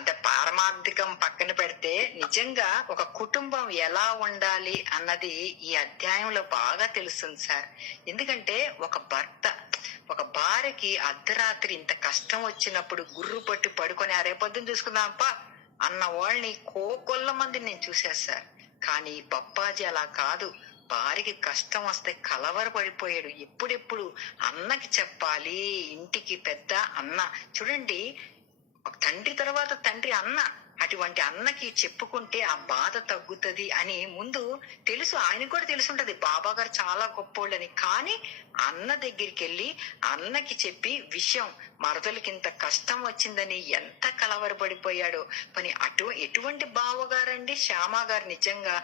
అంటే పారమార్థికం పక్కన పెడితే నిజంగా ఒక కుటుంబం ఎలా ఉండాలి అన్నది ఈ అధ్యాయంలో బాగా తెలుస్తుంది సార్. ఎందుకంటే ఒక భార్యకి అర్ధరాత్రి ఇంత కష్టం వచ్చినప్పుడు గుర్రు పట్టి పడుకొని ఆ రేపొద్దున చూసుకుందాంపా అన్న వాళ్ళని కోకొల్ల మంది నేను చూశాను సార్. కానీ బప్పాజీ అలా కాదు. భార్యకి కష్టం వస్తే కలవరపడిపోయాడు. ఎప్పుడెప్పుడు అన్నకి చెప్పాలి, ఇంటికి పెద్ద అన్న. చూడండి, తండ్రి తర్వాత తండ్రి అన్న. అటువంటి అన్నకి చెప్పుకుంటే ఆ బాధ తగ్గుతుంది అని ముందు తెలుసు. ఆయనకు కూడా తెలుసుంటది బాబా గారు చాలా గొప్పోళ్ళని. కానీ అన్న దగ్గరికి వెళ్ళి అన్నకి చెప్పి విషయం, మరదలకి ఇంత కష్టం వచ్చిందని ఎంత కలవరపడిపోయాడో. పని ఎటువంటి బావగారండి శ్యామ గారు. నిజంగా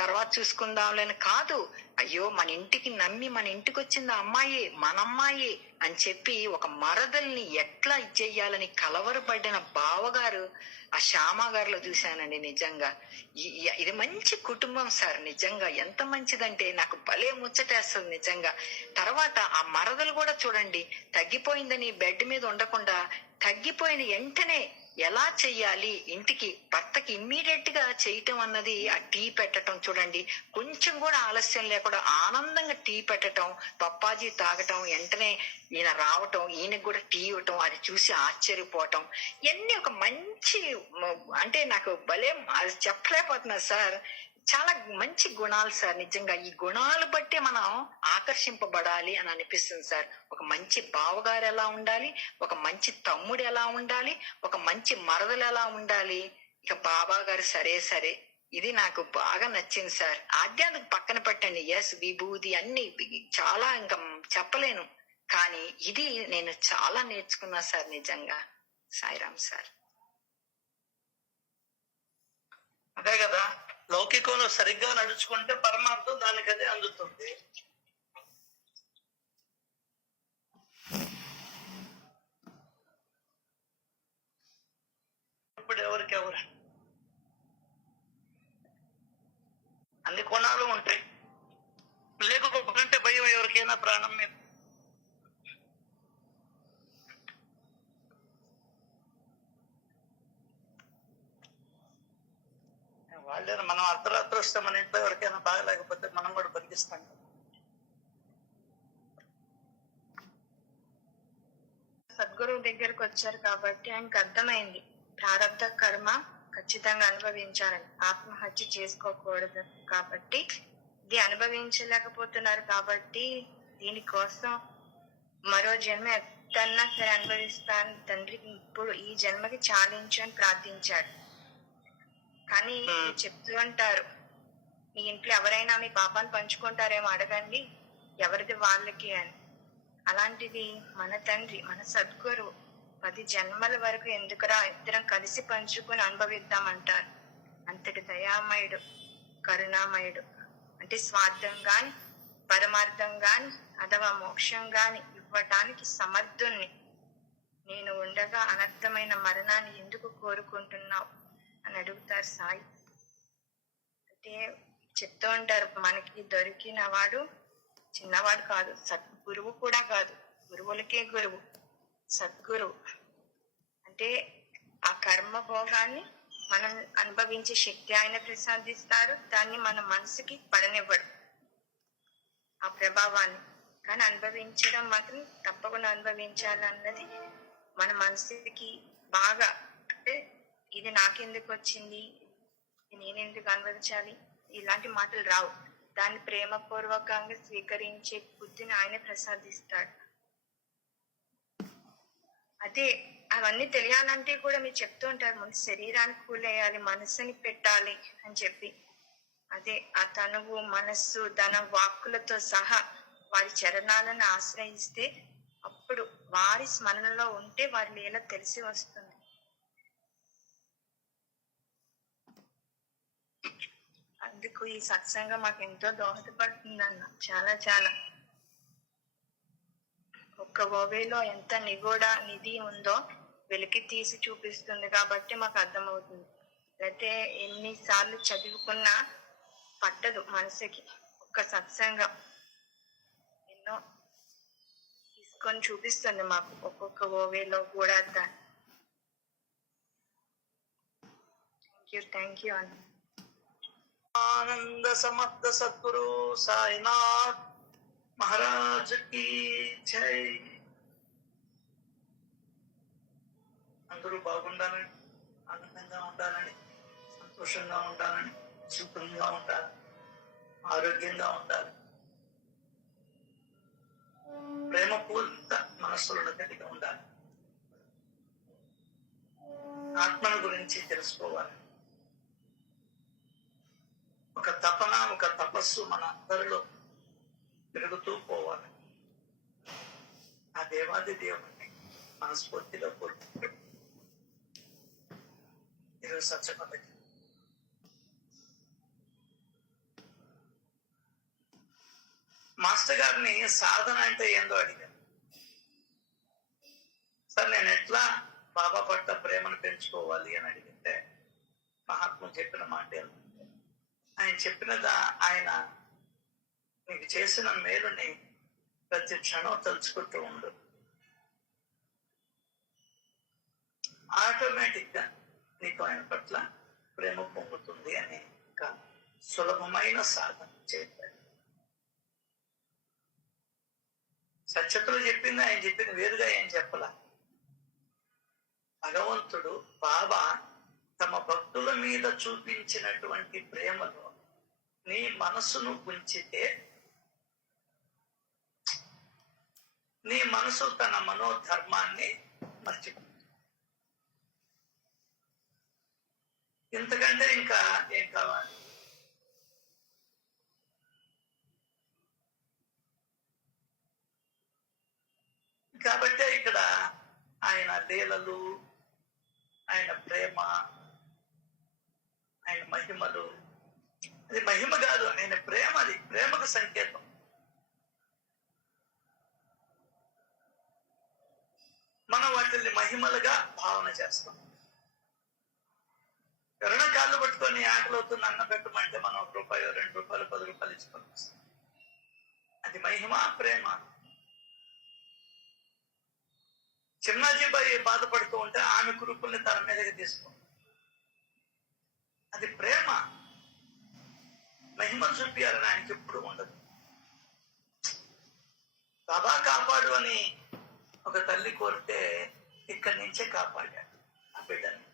తర్వాత చూసుకుందాంలేని కాదు, అయ్యో మన ఇంటికి నమ్మి మన ఇంటికి వచ్చింది అమ్మాయి, మన అమ్మాయి అని చెప్పి ఒక మరదల్ని ఎట్లా ఇచ్చేయాలని కలవరపడిన బావగారు ఆ శ్యామ గారిలో చూశానండి. నిజంగా ఇది మంచి కుటుంబం సార్. నిజంగా ఎంత మంచిదంటే నాకు భలే ముచ్చటేస్తుంది నిజంగా. తర్వాత ఆ మరదలు కూడా చూడండి, తగ్గిపోయిందని బెడ్ మీద ఉండకుండా తగ్గిపోయిన వెంటనే ఎలా చెయ్యాలి, ఇంటికి భర్తకి ఇమ్మీడియట్ గా చేయటం అన్నది, ఆ టీ పెట్టడం చూడండి, కొంచెం కూడా ఆలస్యం లేకుండా ఆనందంగా టీ పెట్టడం, పప్పాజీ తాగటం, వెంటనే ఈయన రావటం, ఈయనకు కూడా టీ ఇవ్వటం, అది చూసి ఆశ్చర్యపోవటం, ఇవన్నీ ఒక మంచి, అంటే నాకు భలే అది చెప్పలేకపోతున్నా సార్. చాలా మంచి గుణాలు సార్. నిజంగా ఈ గుణాలు బట్టి మనం ఆకర్షింపబడాలి అని అనిపిస్తుంది సార్. ఒక మంచి బావగారు ఎలా ఉండాలి, ఒక మంచి తమ్ముడు ఎలా ఉండాలి, ఒక మంచి మరదలు ఎలా ఉండాలి. ఇక బాబా గారు సరే ఇది నాకు బాగా నచ్చింది సార్. ఆధ్యాత్మిక పక్కన పెట్టండి, ఎస్ విభూది అన్ని చాలా ఇంకా చెప్పలేను. కానీ ఇది నేను చాలా నేర్చుకున్నా సార్ నిజంగా. సాయిరామ్ సార్. అదే కదా, లౌకికంలో సరిగ్గా నడుచుకుంటే పరమార్థం దానికి అదే అందుతుంది. ఇప్పుడు ఎవరికెవరు అన్ని కోణాలు ఉంటాయి. లేకపోతే భయం ఎవరికైనా ప్రాణం మీద. వాళ్ళే మనం అర్ధరాత్రి వస్తే మన ఇంట్లో ఎవరికైనా బాగలేకపోతే మనం కూడా బతికిస్తాం. సద్గురువు దగ్గరకు వచ్చారు కాబట్టి ఆయనకు అర్థమైంది ప్రారంధ కర్మ ఖచ్చితంగా అనుభవించాలని, ఆత్మహత్య చేసుకోకూడదు కాబట్టి ఇది అనుభవించలేకపోతున్నారు కాబట్టి దీనికోసం మరో జన్మ ఎత్తన్నా సరే అనుభవిస్తాను తండ్రికి, ఇప్పుడు ఈ జన్మకి చాలించు అని ప్రార్థించాడు. కానీ చెప్తూ ఉంటారు, మీ ఇంట్లో ఎవరైనా మీ పాపాన్ని పంచుకుంటారేమో అడగండి, ఎవరిది వాళ్ళకి అని. అలాంటిది మన తండ్రి, మన సద్గురు 10 జన్మల వరకు ఎందుకురా ఇద్దరం కలిసి పంచుకొని అనుభవిద్దామంటారు. అంతటి దయామయుడు, కరుణామయుడు. అంటే స్వార్థం గాని పరమార్థం గాని అథవా మోక్షం గాని ఇవ్వటానికి సమర్థుణ్ణి. నేను ఉండగా అనర్థమైన మరణాన్ని ఎందుకు కోరుకుంటున్నావు అని అడుగుతారు సాయి. అంటే చెప్తూ ఉంటారు, మనకి దొరికిన వాడు చిన్నవాడు కాదు, సద్గురువు కూడా కాదు, గురువులకే గురువు సద్గురువు. అంటే ఆ కర్మ భోగాన్ని మనం అనుభవించే శక్తి ఆయన ప్రసాదిస్తారు. దాన్ని మన మనసుకి పడనివ్వడు ఆ ప్రభావాన్ని. కానీ అనుభవించడం మాత్రం తప్పకుండా అనుభవించాలన్నది మన మనసుకి బాగా, అంటే ఇది నాకెందుకు వచ్చింది, నేనెందుకు అనుభవించాలి, ఇలాంటి మాటలు రావు. దాన్ని ప్రేమపూర్వకంగా స్వీకరించే బుద్ధిని ఆయన ప్రసాదిస్తాడు. అదే అవన్నీ తెలియాలంటే కూడా మీరు చెప్తూ ఉంటారు, ముందు శరీరానికి కూలేయాలి, మనసుని పెట్టాలి అని చెప్పి. అదే ఆ తనువు, మనస్సు, ధనం, వాక్కులతో సహా వారి చరణాలను ఆశ్రయిస్తే అప్పుడు వారి స్మరణలో ఉంటే వారి లీల తెలిసి వస్తుంది. అందుకు ఈ సత్సంగం మాకు ఎంతో దోహదపడుతుందన్న. చాలా చాలా ఒక్క ఓవేలో ఎంత నిగూఢ నిధి ఉందో వెలికి తీసి చూపిస్తుంది కాబట్టి మాకు అర్థమవుతుంది. అయితే ఎన్నిసార్లు చదువుకున్నా పట్టదు మనసుకి. ఒక్క సత్సంగం ఎన్నో తీసుకొని చూపిస్తుంది మాకు ఒక్కొక్క ఓవేలో కూడా. థ్యాంక్ యూ అన్న. ఆనంద సమర్థ సద్గురు సాయినాథ్ మహారాజ్ కి జై. అందరూ బాగుండాలని, ఆనందంగా ఉండాలని, సంతోషంగా ఉండాలని, సుఖంగా ఉండాలి, ఆరోగ్యంగా ఉండాలి, ప్రేమపూర్వక మనస్సులను కలిగి ఉండాలి, ఆత్మను గురించి తెలుసుకోవాలి. ఒక తపన, ఒక తపస్సు మన అందరిలో పెరుగుతూ పోవాలి. ఆ దేవాది దేవుడిని మనస్ఫూర్తిలో కోరుకుంటూ ఈరోజు సత్సంగం మాస్టర్ గారిని సాధన అంటే ఏందో అడిగాను. సార్ నేను ఎట్లా బాబా పట్ల ప్రేమను పెంచుకోవాలి అని అడిగితే మహాత్ముడు చెప్పిన మాట ఆయన చెప్పినదా, ఆయన నీకు చేసిన మేలుని ప్రతి క్షణం తలుచుకుంటూ ఉండు. ఆటోమేటిక్ గా నీకు ఆయన పట్ల ప్రేమ పొందుతుంది అని ఒక సులభమైన సాధన చేయాలి. సత్యతలో చెప్పింది ఆయన చెప్పింది వేరుగా ఏం చెప్పలా. భగవంతుడు బాబా తమ భక్తుల మీద చూపించినటువంటి ప్రేమలో నీ మనసును ఉంచితే నీ మనసు తన మనోధర్మాన్ని మర్చిపోతుంది. ఇంతకంటే ఇంకా ఏం కావాలి? కాబట్టే ఇక్కడ ఆయన లీలలు, ఆయన ప్రేమ, ఆయన మహిమలు, అది మహిమ కాదు, ఆయన ప్రేమ, అది ప్రేమకు సంకేతం. మనం వాటిని మహిమలుగా భావన చేస్తాం. ఎవరైనా కాళ్ళు పట్టుకొని ఆకలి అవుతుంది అన్నం పెట్టమంటే మనం ₹1, ₹2, ₹10 ఇచ్చి పంపిస్తాం. అది మహిమ, ప్రేమ. చిన్నాజీబాయి బాధపడుతూ ఉంటే ఆమె కురుపుల్ని తన మీదకి తీసుకో, అది ప్రేమ. మహిమ చూపించాలని ఆయనకి ఎప్పుడు ఉండదు. బాబా కాపాడు అని ఒక తల్లి కోరితే ఇక్కడి నుంచే కాపాడాడు ఆ బిడ్డని.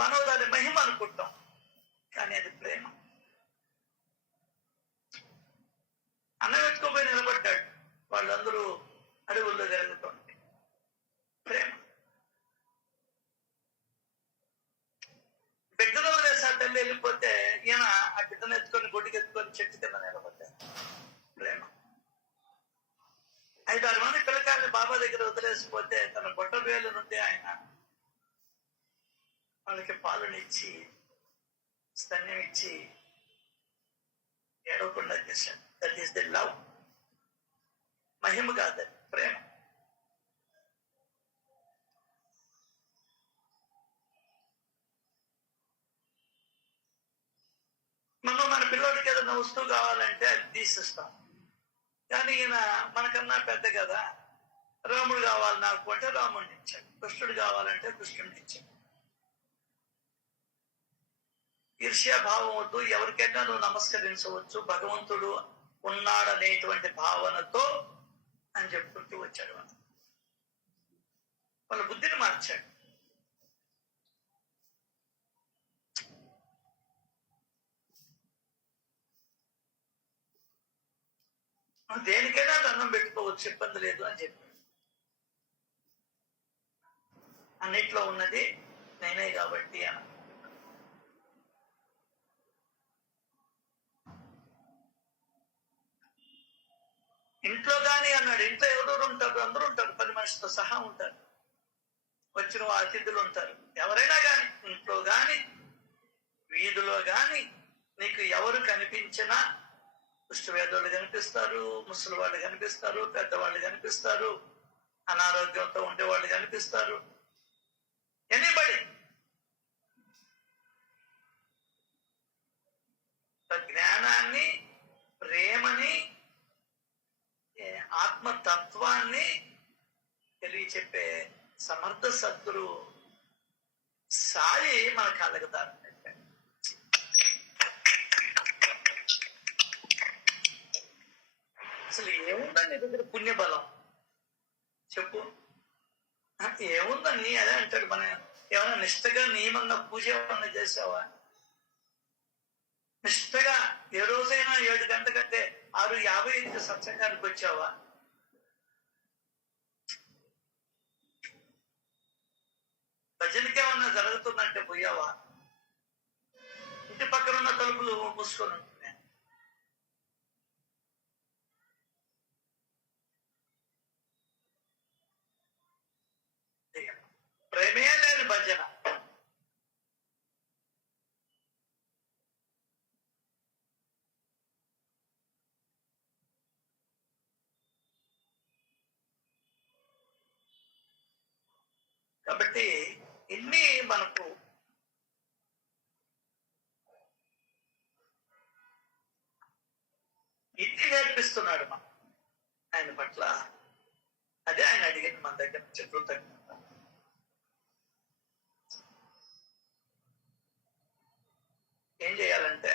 మనం దాని మహిమ అనుకుంటాం, కానీ అది ప్రేమ. అన్నం ఎత్తుకోపోయి నిలబడ్డాడు, వాళ్ళందరూ అడవుల్లో జరుగుతుంటే ప్రేమ. బిడ్డను వదిలేసి ఆ తల్లి వెళ్ళిపోతే ఈయన ఆ బిడ్డను ఎత్తుకొని గొడ్డుకి ఎత్తుకొని చెట్టు కింద నిలబడ్డాడు. ప్రేమ. 5-6 మంది పిల్లకాయలు బాబా దగ్గర వదిలేసిపోతే తన గొడ్డ వేలు నుండి ఆయన వాళ్ళకి పాలనిచ్చి స్తన్యం ఇచ్చి ఏడవకుండా చేశాడు. That is the love. మహిమ కాదు, ప్రేమ. మనం మన పిల్లోడికి ఏదైనా వస్తువు కావాలంటే అది తీసిస్తాం. కానీ ఈయన మనకన్నా పెద్ద కదా, రాముడు కావాలి నాకు అంటే రాముడిని ఇచ్చాడు, కృష్ణుడు కావాలంటే కృష్ణుడిని ఇచ్చాడు. ఈర్ష్యాభావం వద్దు, ఎవరికైనా నువ్వు నమస్కరించవచ్చు, భగవంతుడు ఉన్నాడనేటువంటి భావనతో అని చెప్పుకుంటూ వచ్చాడు. వాళ్ళ బుద్ధిని మార్చాడు. దేనికైనా దండం పెట్టుకోవచ్చు, ఇబ్బంది లేదు అని చెప్పాడు. అన్నిట్లో ఉన్నది నేనే కాబట్టి అని. ఇంట్లో గాని అన్నాడు. ఇంట్లో ఎవరెవరు ఉంటారు? అందరూ ఉంటారు, 10 మనిషితో సహా ఉంటారు. వచ్చిన అతిథులు ఉంటారు. ఎవరైనా గాని ఇంట్లో గాని వీధిలో గాని నీకు ఎవరు కనిపించినా, కుష్ఠవేదోళ్ళు కనిపిస్తారు, ముసలి వాళ్ళు కనిపిస్తారు, పెద్దవాళ్ళు కనిపిస్తారు, అనారోగ్యంతో ఉండేవాళ్ళు కనిపిస్తారు. ఎనీబడి. జ్ఞానాన్ని, ప్రేమని, ఆత్మతత్వాన్ని తెలియచెప్పే సమర్థ సద్గురు సాయి మన కళ్ళకు దారి పెట్టాడు. అసలు ఏముందని దగ్గర పుణ్యబలం చెప్పు, ఏముందని అదే అంటాడు. మన ఏమైనా నిష్టగా నియమంగా పూజ ఏమన్నా చేసావా? నిష్టగా ఏ రోజైనా 7 గంటల కంటే 6:55 సత్సంగానికి వచ్చావా? భజనకి ఏమన్నా జరుగుతుందంటే పోయావా? ఇంటి పక్కన ఉన్న తలుపులు మూసుకొని ఉంటున్నాయి. ప్రేమే లేని భజన. కాబట్టి ఇన్ని మనకు ఇన్ని నేర్పిస్తున్నాడు మనం ఆయన పట్ల. అదే ఆయన అడిగింది మన దగ్గర కృతజ్ఞత. ఏం చేయాలంటే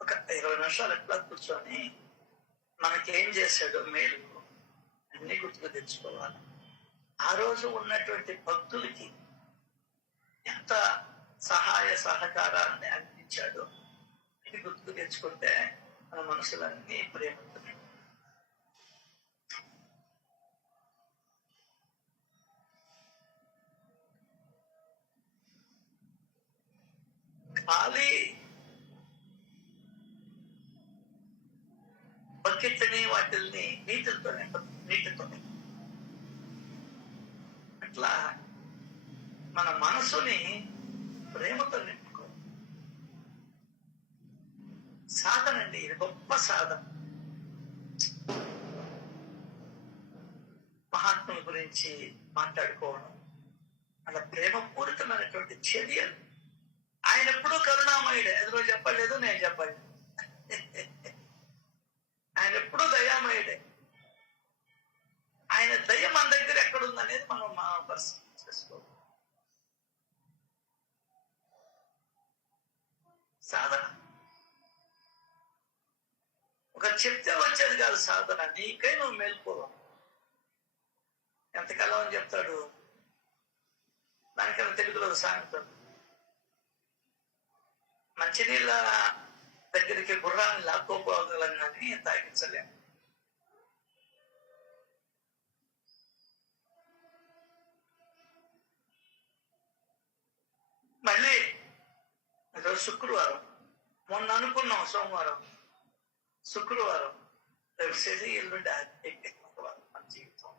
ఒక 20 నిమిషాలు ఎట్లా కూర్చొని మనకేం చేశాడో మేలు అన్ని గుర్తుకు తెచ్చుకోవాలి. ఆ రోజు ఉన్నటువంటి భక్తులకి ఎంత సహాయ సహకారాన్ని అందించాడో ఇది గుర్తుకు తెచ్చుకుంటే మన మనసులన్నీ ప్రేమతున్నాయి. ఖాళీ బకెట్లని వాటిల్ని నీటితో అట్లా మన మనసుని ప్రేమతో నింపుకో. సాధన అండి, ఇది గొప్ప సాధన. మహాత్ముల గురించి మాట్లాడుకోవడం అలా ప్రేమపూరితమైనటువంటి చర్యలు. ఆయన ఎప్పుడూ కరుణామయుడే, అది నువ్వు చెప్పలేదు, నేను చెప్పలేదు. ఆయన ఎప్పుడూ దయామయుడే. ఆయన దయ మన దగ్గర ఎక్కడుందనేది మనం పరిశీలన చేసుకోవాలి. సాధన ఒక చెప్తే వచ్చేది కాదు సాధన. నీకై నువ్వు మేల్కోవాలి. ఎంతకాలం అని చెప్తాడు దానికన్నా తెలుగులో సాగుతాడు. మంచినీళ్ళ దగ్గరికి గుర్రాన్ని లాక్కోపోగలం కానీ తాగించలేము. మళ్ళీ ఈరోజు శుక్రవారం, మొన్న అనుకున్నాం సోమవారం, శుక్రవారం, రేపు శని, ఎల్లుండి మన జీవితం.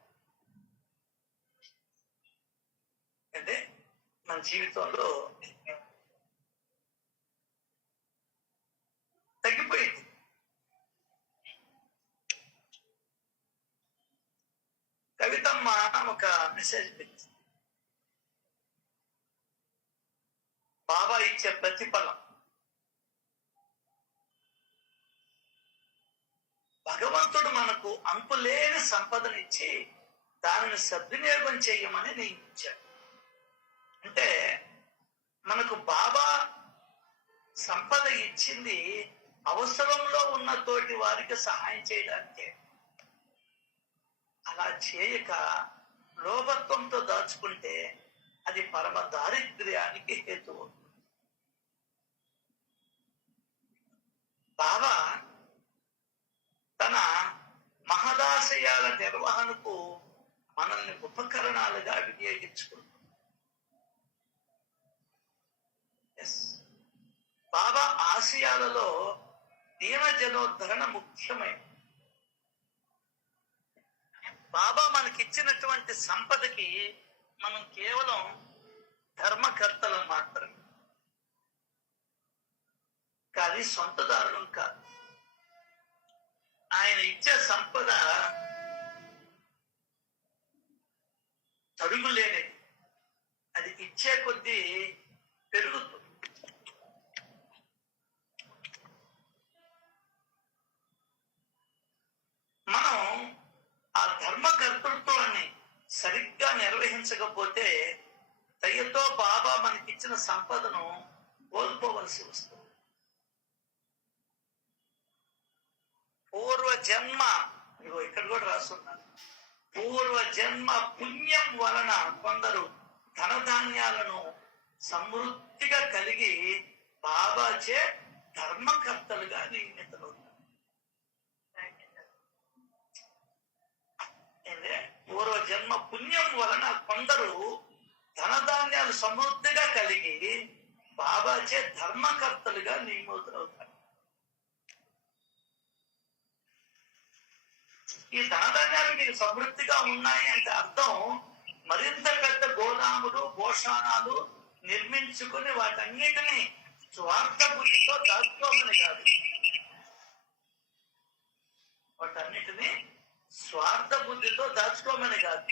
అంటే మన జీవితంలో తగ్గిపోయింది. కవితమ్మ ఒక మెసేజ్ పెట్టింది. బాబా ఇచ్చే ప్రతిఫలం, భగవంతుడు మనకు అంతులేని సంపదనిచ్చి దానిని సద్వినియోగం చేయమని నేను ఇచ్చాను. అంటే మనకు బాబా సంపద ఇచ్చింది అవసరంలో ఉన్న తోటి వారికి సహాయం చేయడానికే. అలా చేయక లోభత్వంతో దాచుకుంటే అది పరమ దారిద్ర్యానికి హేతువు. బాబా తన మహదాశయాల నిర్వహణకు మనల్ని ఉపకరణాలుగా వినియోగించుకుంటాం. బాబా ఆశయాలలో దీనజనోద్ధరణ ముఖ్యమైనది. బాబా మనకిచ్చినటువంటి సంపదకి మనం కేవలం ధర్మకర్తలం మాత్రమే, కానీ సొంతదారులం కాదు. ఆయన ఇచ్చే సంపద తరుగులేనిది, అది ఇచ్చే కొద్దీ పెరుగుతుంది. మనం ఆ ధర్మకర్తృత్వాన్ని సరిగ్గా నిర్వహించకపోతే దయతో బాబా మనకిచ్చిన సంపదను కోల్పోవలసి వస్తుంది. పూర్వ జన్మ, ఇగో ఇక్కడ కూడా రాస్తున్నాను, పూర్వ జన్మ పుణ్యం వలన కొందరు ధనధాన్యాలను సమృద్ధిగా కలిగి బాబాచే ధర్మకర్తలుగా నియమితులవుతారు. పూర్వ జన్మ పుణ్యం వలన కొందరు ధనధాన్యాలు సమృద్ధిగా కలిగి బాబాచే ధర్మకర్తలుగా నియమితులవుతారు. ఈ ధనధాన్యాలు మీకు సమృద్ధిగా ఉన్నాయి అంటే అర్థం మరింత పెద్ద గోదాములు భోషాణాలు నిర్మించుకుని వాటన్నిటినీ స్వార్థ బుద్ధితో దాచుకోమని కాదు. వాటన్నిటినీ స్వార్థ బుద్ధితో దాచుకోమని కాదు.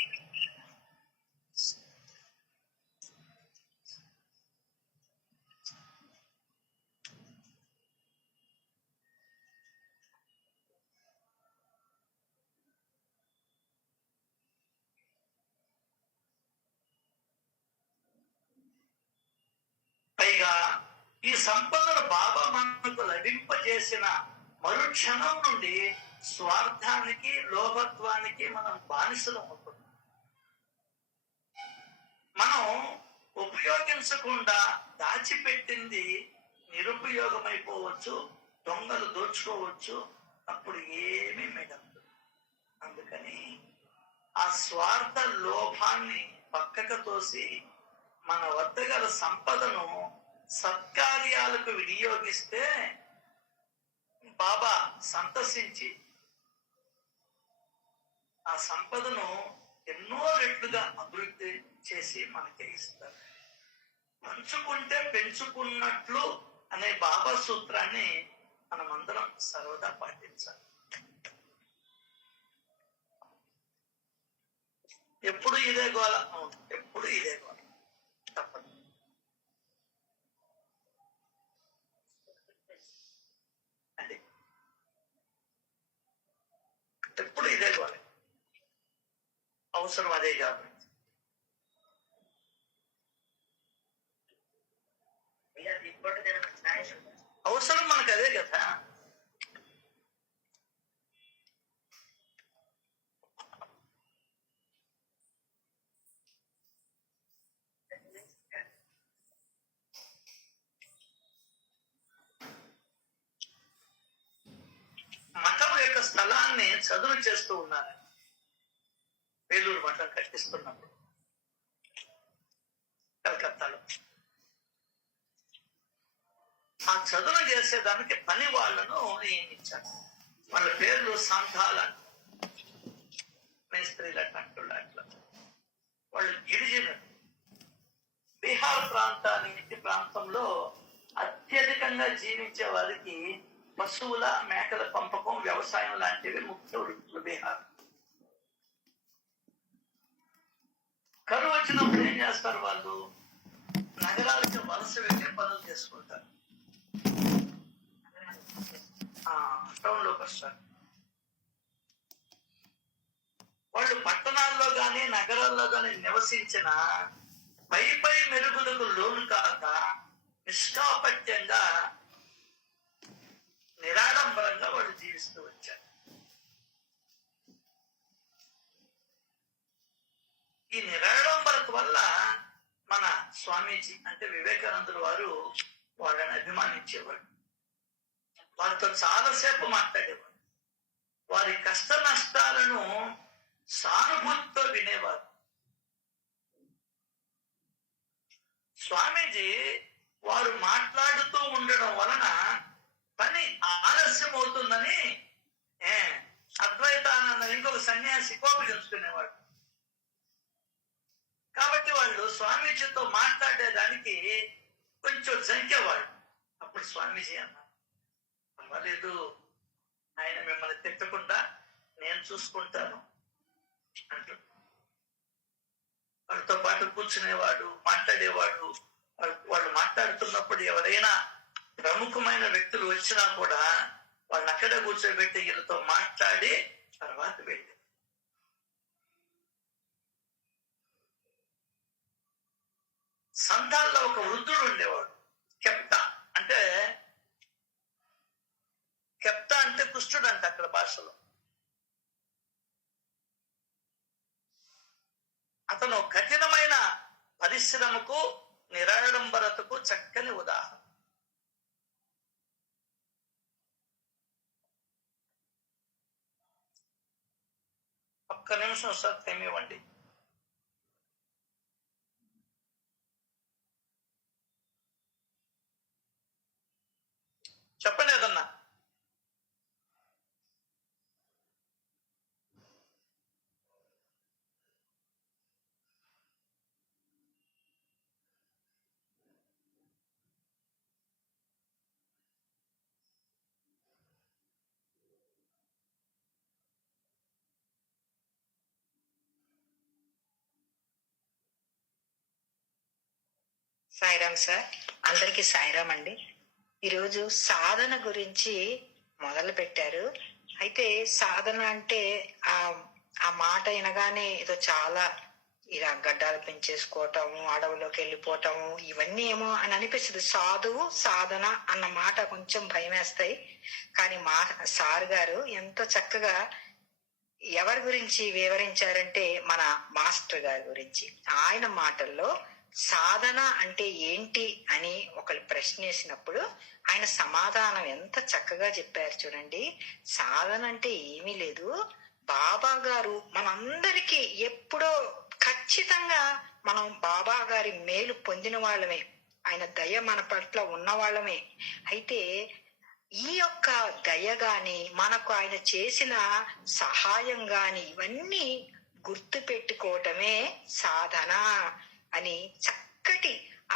పైగా ఈ సంపదను బాబా మనకు లభింపజేసిన మరుక్షణం నుండి స్వార్థానికి లోభత్వానికి మనం బానిసలు అవుతున్నాం. మనం ఉపయోగించకుండా దాచిపెట్టింది నిరుపయోగమైపోవచ్చు, దొంగలు దోచుకోవచ్చు, అప్పుడు ఏమీ మిగలదు. అందుకని ఆ స్వార్థ లోభాన్ని పక్కకు తోసి మన వద్ద గల సంపదను సత్కార్యాలకు వినియోగిస్తే బాబా సంతసించి ఆ సంపదను ఎన్నో రెట్లుగా అభివృద్ధి చేసి మనకి ఇస్తారు. పంచుకుంటే పెంచుకున్నట్లు అనే బాబా సూత్రాన్ని మనమందరం సర్వదా పాటించాలి. ఎప్పుడు ఇదే గోల, ఎప్పుడు ఇదే గోల, తప్పదు. అది ఎప్పుడు ఇదే గోల, అవసరం అదే కాబట్టి. అవసరం మనకు అదే కదా. మఠం యొక్క స్థలాన్ని చదును చేస్తూ ఉన్నారు. వేలూరు మఠం కట్టిస్తున్నప్పుడు కలకత్తాలో ఆ చదును చేసేదానికి పని వాళ్లను నియమించారు. వాళ్ళ పేర్లు సంఘాల మేస్త్రీల కంటుళ్ళు. అట్లా వాళ్ళు గిరిజనులు. బీహార్ ప్రాంతంలో అత్యధికంగా జీవించే వారికి పశువుల మేకల పెంపకం, వ్యవసాయం లాంటివి ముఖ్య వృత్తులు. బీహార్ కరువు వచ్చినప్పుడు ఏం చేస్తారు? వాళ్ళు నగరాలకి వలస వెళ్ళి పనులు చేసుకుంటారు. టౌన్ లోకి వస్తారు. వాళ్ళు పట్టణాల్లో గాని నగరాల్లో గాని నివసించిన పై మెరుగులకు లోను కాక నిష్కాపట్యంగా నిరాడంబరంగా వాళ్ళు జీవిస్తూ వచ్చారు. ఈ నిరాడంబరత వల్ల మన స్వామీజీ అంటే వివేకానందుల వారు వాళ్ళని అభిమానించేవాడు. వారితో చాలాసేపు మాట్లాడేవాడు. వారి కష్ట నష్టాలను సానుభూతితో వినేవారు. స్వామీజీ వారు మాట్లాడుతూ ఉండడం వలన పని ఆలస్యం అవుతుందని అద్వైతానంద ఇంకొక సన్యాసి కోపగించుకునేవాడు. కాబట్టి వాళ్ళు స్వామీజీతో మాట్లాడేదానికి కొంచెం జంకేవాడు. అప్పుడు స్వామీజీ అన్నారు, పర్వాలేదు, ఆయన మిమ్మల్ని తిట్టకుండా నేను చూసుకుంటాను అంటూ వాళ్ళతో పాటు కూర్చునేవాడు, మాట్లాడేవాడు. వాళ్ళు మాట్లాడుతున్నప్పుడు ఎవరైనా ప్రముఖమైన వ్యక్తులు వచ్చినా కూడా వాళ్ళని అక్కడే కూర్చోబెట్టి వీళ్ళతో మాట్లాడి తర్వాత వెళ్ళి సంతాల్లో ఒక వృద్ధుడు ఉండేవాడు, కెప్తా అంటే కుష్ఠుడు అంటే అక్కడ భాషలో. అతను కఠినమైన పరిశ్రమకు, నిరాడంబరతకు చక్కని ఉదాహరణ. ఒక్క నిమిషం సార్ తెమివ్వండి. చెప్పండి ఏదన్నా. సాయిరామ్ సార్, అందరికీ సాయిరామ్ అండి. ఈరోజు సాధన గురించి మొదలు పెట్టారు. అయితే సాధన అంటే ఆ ఆ మాట వినగానే ఏదో చాలా ఇలా గడ్డాలు పెంచేసుకోవటము, అడవులోకి వెళ్ళిపోవటము, ఇవన్నీ ఏమో అని అనిపిస్తుంది. సాధువు సాధన అన్న మాట కొంచెం భయం వేస్తాయి. కానీ సార్ గారు ఎంతో చక్కగా ఎవరి గురించి వివరించారంటే మన మాస్టర్ గారి గురించి. ఆయన మాటల్లో సాధన అంటే ఏంటి అని ఒకరు ప్రశ్న వేసినప్పుడు ఆయన సమాధానం ఎంత చక్కగా చెప్పారు చూడండి. సాధన అంటే ఏమీ లేదు, బాబా గారు మనందరికీ ఎప్పుడో ఖచ్చితంగా మనం బాబా గారి మేలు పొందిన వాళ్ళమే, ఆయన దయ మన పట్ల ఉన్న వాళ్ళమే. అయితే ఈ యొక్క దయ గాని, మనకు ఆయన చేసిన సహాయం గాని, ఇవన్నీ గుర్తు పెట్టుకోవటమే సాధన అని చక్కటి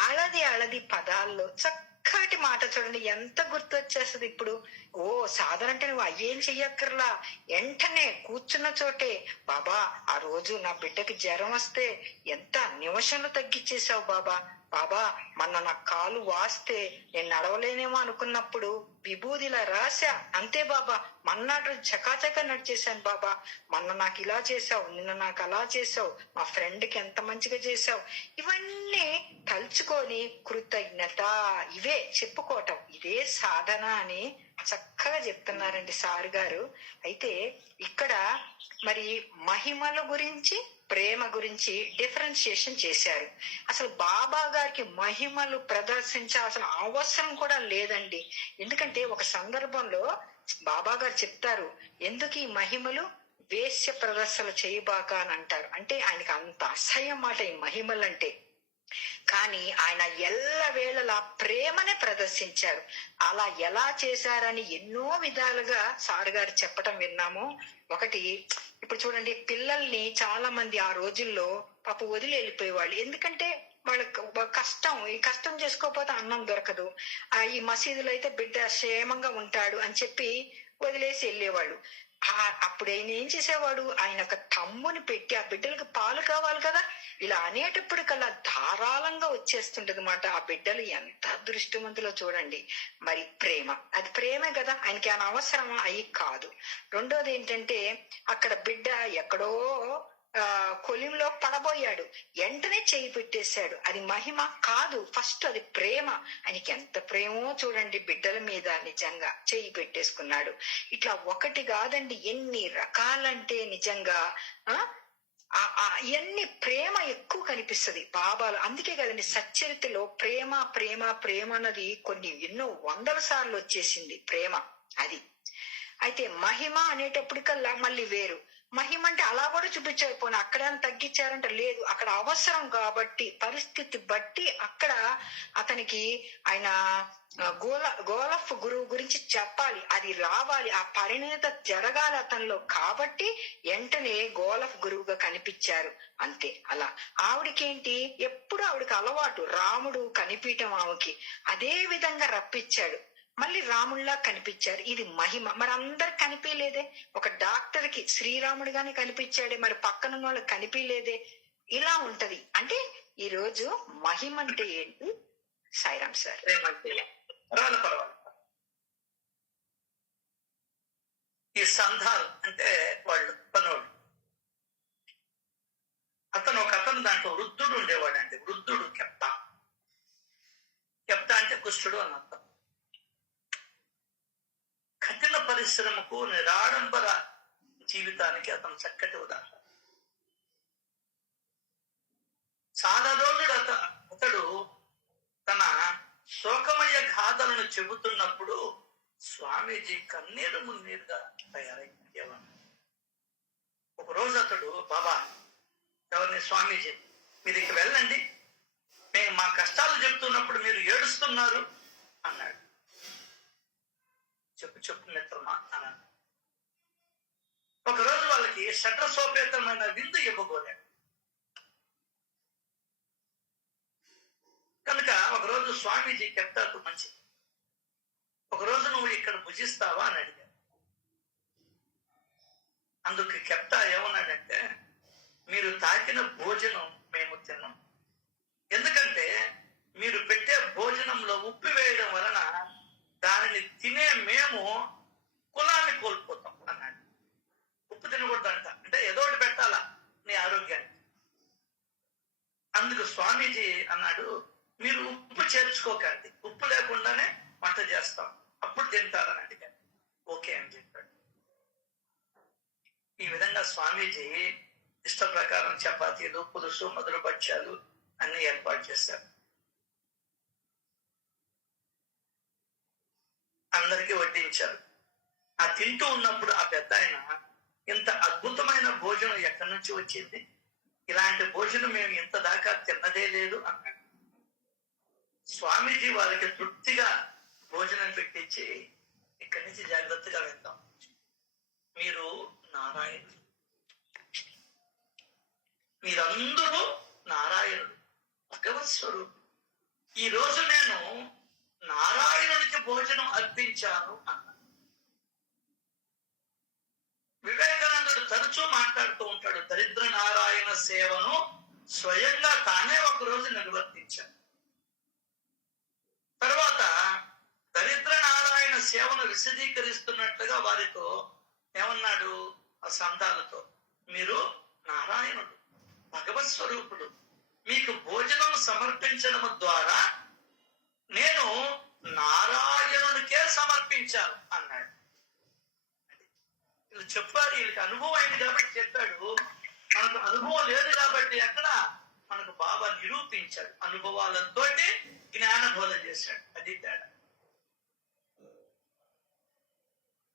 అళది పదాల్లో చక్కటి మాట చూడండి, ఎంత గుర్తొచ్చేస్తుంది ఇప్పుడు. ఓ సాధన అంటే నువ్వు అయ్యేం చెయ్యక్కర్లా, వెంటనే కూర్చున్న చోటే బాబా ఆ రోజు నా బిడ్డకి జ్వరం వస్తే ఎంత నిమిషంలో తగ్గించేశావు బాబా, బాబా మొన్న నా కాలు వాస్తే నేను నడవలేనేమో అనుకున్నప్పుడు విభూదిలా రాశా, అంతే బాబా మన్నాడు చకాచకా నడిచేశాను బాబా, మొన్న నాకు ఇలా చేసావు, నిన్న నాకు అలా చేసావు, మా ఫ్రెండ్ కి ఎంత మంచిగా చేసావు, ఇవన్నీ తలుచుకొని కృతజ్ఞత ఇవే చెప్పుకోవటం, ఇదే సాధన అని చక్కగా చెప్తున్నారండి సార్ గారు. అయితే ఇక్కడ మరి మహిమల గురించి, ప్రేమ గురించి డిఫరెన్షియేషన్ చేశారు. అసలు బాబా గారికి మహిమలు ప్రదర్శించాల్సిన అవసరం కూడా లేదండి. ఎందుకంటే ఒక సందర్భంలో బాబా గారు చెప్తారు, ఎందుకు ఈ మహిమలు, వేశ్య ప్రదర్శనలు చేయబాక అని అంటారు. అంటే ఆయనకి అంత అసహ్యం మాట ఈ మహిమలు అంటే. కానీ ఆయన ఎల్లవేళలా ప్రేమనే ప్రదర్శించారు. అలా ఎలా చేశారని ఎన్నో విధాలుగా సార్ గారు చెప్పటం విన్నాము. ఒకటి, ఇప్పుడు చూడండి, పిల్లల్ని చాలా మంది ఆ రోజుల్లో పాప వదిలి వెళ్ళిపోయేవాళ్ళు. ఎందుకంటే వాళ్ళకి ఈ కష్టం చేసుకోకపోతే అన్నం దొరకదు, ఈ మసీదులో అయితే బిడ్డ క్షేమంగా ఉంటాడు అని చెప్పి వదిలేసి వెళ్ళేవాళ్ళు. అప్పుడు ఆయన ఏం చేసేవాడు, ఆయన ఒక తమ్ముని పెట్టి ఆ బిడ్డలకు పాలు కావాలి కదా, ఇలా అనేటప్పుడు కల్లా ధారాళంగా వచ్చేస్తుంటది మాట. ఆ బిడ్డలు ఎంత అదృష్టవంతులో చూడండి. మరి ప్రేమ, అది ప్రేమే కదా, ఆయనకి ఆయన అవసరమా? అయి కాదు. రెండోది ఏంటంటే, అక్కడ బిడ్డ ఎక్కడో కొలింలో పడబోయాడు, వెంటనే చేయి పెట్టేశాడు. అది మహిమ కాదు, ఫస్ట్ అది ప్రేమ. ఆయనకి ఎంత ప్రేమో చూడండి బిడ్డల మీద, నిజంగా చేయి పెట్టేసుకున్నాడు. ఇట్లా ఒకటి కాదండి, ఎన్ని రకాలంటే నిజంగా ఇవన్నీ ప్రేమ ఎక్కువ కనిపిస్తుంది బాబాలో. అందుకే కదండి సచ్చరితలో ప్రేమ ప్రేమ ప్రేమ అన్నది ఎన్నో వందల సార్లు వచ్చేసింది ప్రేమ అది. అయితే మహిమ అనేటప్పటికల్లా మళ్ళీ వేరు. మహిమ అంటే అలా కూడా చూపించారు, పోనీ అక్కడైనా తగ్గించారంటే లేదు, అక్కడ అవసరం కాబట్టి పరిస్థితి బట్టి అక్కడ అతనికి ఆయన గోలఫ్ గురువు గురించి చెప్పాలి, అది రావాలి, ఆ పరిణిత జరగాలి అతనిలో, కాబట్టి వెంటనే గోలఫ్ గురువుగా కనిపించారు అంతే. అలా ఆవిడకేంటి, ఎప్పుడు ఆవిడకి అలవాటు రాముడు కనిపించటం ఆమెకి, అదే విధంగా రప్పించాడు, మళ్ళీ రాముడిలా కనిపించారు. ఇది మహిమ. మరి అందరు కనిపించలేదే, ఒక డాక్టర్ కి శ్రీరాముడు గాని కనిపించాడే, మరి పక్కన వాళ్ళకి కనిపించలేదే, ఇలా ఉంటది. అంటే ఈ రోజు మహిమ అంటే ఏంటి సాయిరామ్ సార్? ఈ సంధాల్ అంటే వాళ్ళు పనోళ్ళు. అతను దాంట్లో వృద్ధుడు ఉండేవాడు అండి, వృద్ధుడు కెప్తా. కుష్ఠుడు అని అర్థం. కఠిన పరిశ్రమకు, నిరాడంబర జీవితానికి అతను చక్కటి ఉదాహరణ. చాలా రోజులు అతడు తన శోకమయ గాథలను చెబుతున్నప్పుడు స్వామీజీ కన్నీరు మున్నీరుగా తయారయ్యేవాడు. ఒకరోజు అతడు, బాబా ఎవరిని, స్వామీజీ, మీరు ఇక వెళ్ళండి, మేము మా కష్టాలు చెప్తున్నప్పుడు మీరు ఏడుస్తున్నారు అన్నాడు. చెప్పు మిత్రమా అన్నాడు. ఒకరోజు వాళ్ళకి షట్రసోపేతమైన విందు ఇవ్వబోయాడు కనుక ఒకరోజు స్వామీజీ కెప్టాకు మంచి, ఒకరోజు నువ్వు ఇక్కడ భుజిస్తావా అని అడిగాడు. అందుకు కెప్టా ఏమన్నాడంటే, మీరు తాకిన భోజనం మేము తిన్నాం, ఎందుకంటే మీరు పెట్టే భోజనంలో ఉప్పు వేయడం వలన దానిని తినే మేము కులాన్ని కోల్పోతాం అన్నాడు. ఉప్పు తినకూడదంట, అంటే ఏదో ఒకటి పెట్టాలా నీ ఆరోగ్యానికి. అందుకు స్వామీజీ అన్నాడు, మీరు ఉప్పు చేర్చుకోకండి, ఉప్పు లేకుండానే వంట చేస్తాం, అప్పుడు తింటారని అడిగాడు. ఓకే అని చెప్పాడు. ఈ విధంగా స్వామీజీ ఇష్ట ప్రకారం చపాతీలు, పులుసు, మొదలు భక్ష్యాలు అన్ని ఏర్పాటు చేశారు. అందరికీ వడ్డించారు. ఆ తింటూ ఉన్నప్పుడు ఆ పెద్ద ఆయన, ఇంత అద్భుతమైన భోజనం ఎక్కడి నుంచి వచ్చింది, ఇలాంటి భోజనం మేము ఇంత దాకా తిన్నదే లేదు అన్నాడు. స్వామీజీ వారికి తృప్తిగా భోజనం పెట్టించి, ఇక్కడి నుంచి జాగ్రత్తగా వెళ్దాం, మీరు నారాయణుడు, మీరందరూ నారాయణుడు, భగవత్ స్వరూపుడు. ఈ రోజు నేను నారాయణునికి భోజనం అర్పించాను అన్నాడు. వివేకానందుడు తరచూ మాట్లాడుతూ ఉంటాడు, దరిద్ర నారాయణ సేవను స్వయంగా తానే ఒకరోజు నిర్వర్తించాడు. తర్వాత దరిద్ర నారాయణ సేవను విశదీకరిస్తున్నట్లుగా వారితో ఏమన్నాడు, ఆ సంతాలతో, మీరు నారాయణుడు, భగవత్ స్వరూపుడు, మీకు భోజనం సమర్పించడం ద్వారా నేను నారాయణునికే సమర్పించాను అన్నాడు. వీళ్ళు చెప్పారు, వీళ్ళకి అనుభవం అయింది కాబట్టి చెప్పాడు. మనకు అనుభవం లేదు కాబట్టి ఎక్కడ మనకు బాబా నిరూపించాడు, అనుభవాలతో జ్ఞాన బోధ చేశాడు. అది తేడా.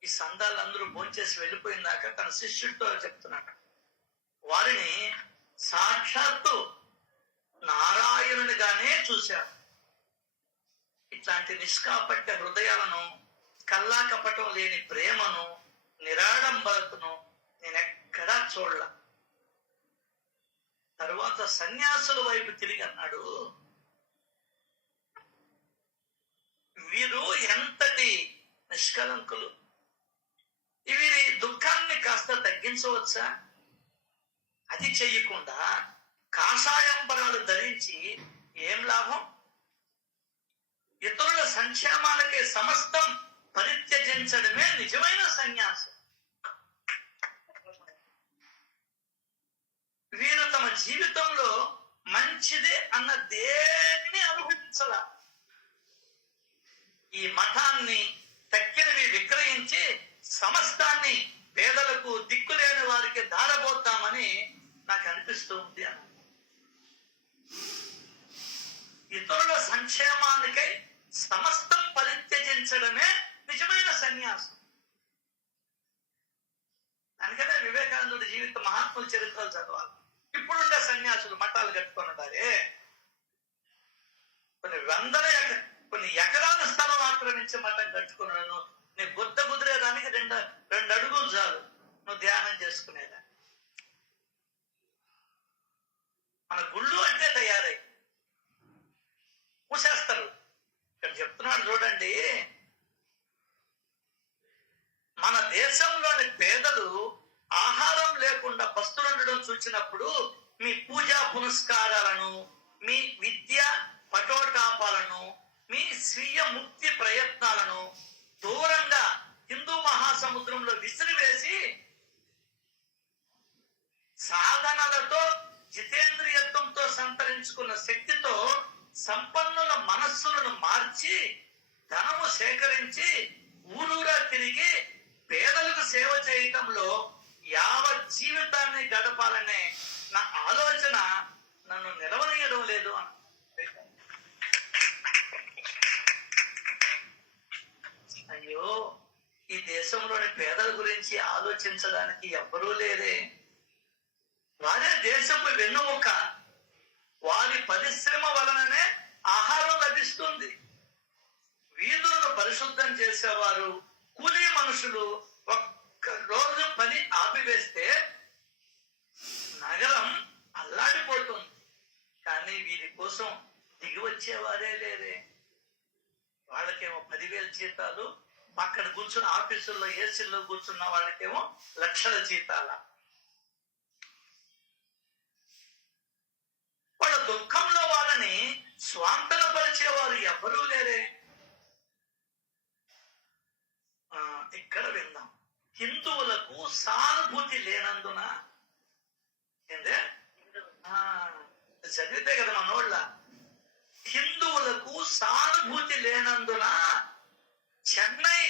ఈ సంతాలందరూ భోంచేసి వెళ్ళిపోయిందాక తన శిష్యుడితో చెప్తున్నాడు, వారిని సాక్షాత్తు నారాయణునిగానే చూశారు. ఇట్లాంటి నిష్కాపట్య హృదయాలను, కల్లా కపటం లేని ప్రేమను, నిరాడంబరతను నేనెక్కడా చూడలా. తరువాత సన్యాసుల వైపు తిరిగి అన్నాడు, వీరు ఎంతటి నిష్కలంకులు, వీరి దుఃఖాన్ని కాస్త తగ్గించవచ్చా? అది చెయ్యకుండా కాషాయంబరాలు ధరించి ఏం లాభం? ఇతరుల సంక్షేమాలకే సమస్తం పరిత్యజించడమే నిజమైన సన్యాసం. వీరు తమ జీవితంలో మంచిదే అన్న దేన్ని అనుభవించాల. ఈ మఠాన్ని తక్కినవి విక్రయించి సమస్తాన్ని పేదలకు, దిక్కులేని వారికి దారబోద్దామని నాకు అనిపిస్తూ ఉంది అన్న. ఇతరుల సంక్షేమానికై సమస్తం పరిత్యజించడమే నిజమైన సన్యాసం. అందుకనే వివేకానందుడి జీవిత మహాత్ముల చరిత్రలు చదవాలి. ఇప్పుడుండే సన్యాసులు మఠాలు కట్టుకొని ఉంటారే, కొన్ని ఎకరాల స్థలం ఆక్రమించి మఠం కట్టుకున్నాను. నీ బుద్ధ కుదిరేదానికి రెండు అడుగులు చాలు నువ్వు ధ్యానం చేసుకునేదా. మన గుళ్ళు అంటే తయారై మూసేస్తారు. ఇక్కడ చెప్తున్నాడు చూడండి, మన దేశంలోని పేదలు ఆహారం లేకుండా పస్తులుండడం చూసినప్పుడు మీ పూజా పునస్కారాలను, మీ విద్య పటోటాపాలను, మీ స్వీయ ముక్తి ప్రయత్నాలను దూరంగా హిందూ మహాసముద్రంలో విసిరివేసి సాధనలతో జితేంద్రియత్వంతో సంతరించుకున్న శక్తితో సంపన్నుల మనస్సులను మార్చి ధనము సేకరించి ఊరూరా తిరిగి పేదలకు సేవ చేయటంలో యావత్ జీవితాన్ని గడపాలనే నా ఆలోచన నన్ను నిలవనీయడం లేదు అని. అయ్యో, ఈ దేశంలోని పేదల గురించి ఆలోచించడానికి ఎవ్వరూ లేరే. వారే దేశపు వెన్నుముక. వారి పరిశ్రమ వలననే ఆహారం లభిస్తుంది. వీధులను పరిశుద్ధం చేసేవారు, కూలీ మనుషులు ఒక్క రోజు పని ఆపివేస్తే నగరం అల్లాడిపోతుంది. కానీ వీరి కోసం దిగి వచ్చేవారే లేరే. వాళ్ళకేమో 10,000 జీతాలు, అక్కడ కూర్చున్న ఆఫీసుల్లో ఏసీల్లో కూర్చున్న వాళ్ళకేమో లక్షల జీతాల. వాళ్ళ దుఃఖంలో వాళ్ళని స్వాంతనపరిచేవారు ఎవ్వరూ లేరే. ఇక్కడ విందాం. హిందువులకు సానుభూతి లేనందున, ఏంటే చదివితే కదా మనోళ్ళ, హిందువులకు సానుభూతి లేనందున చెన్నై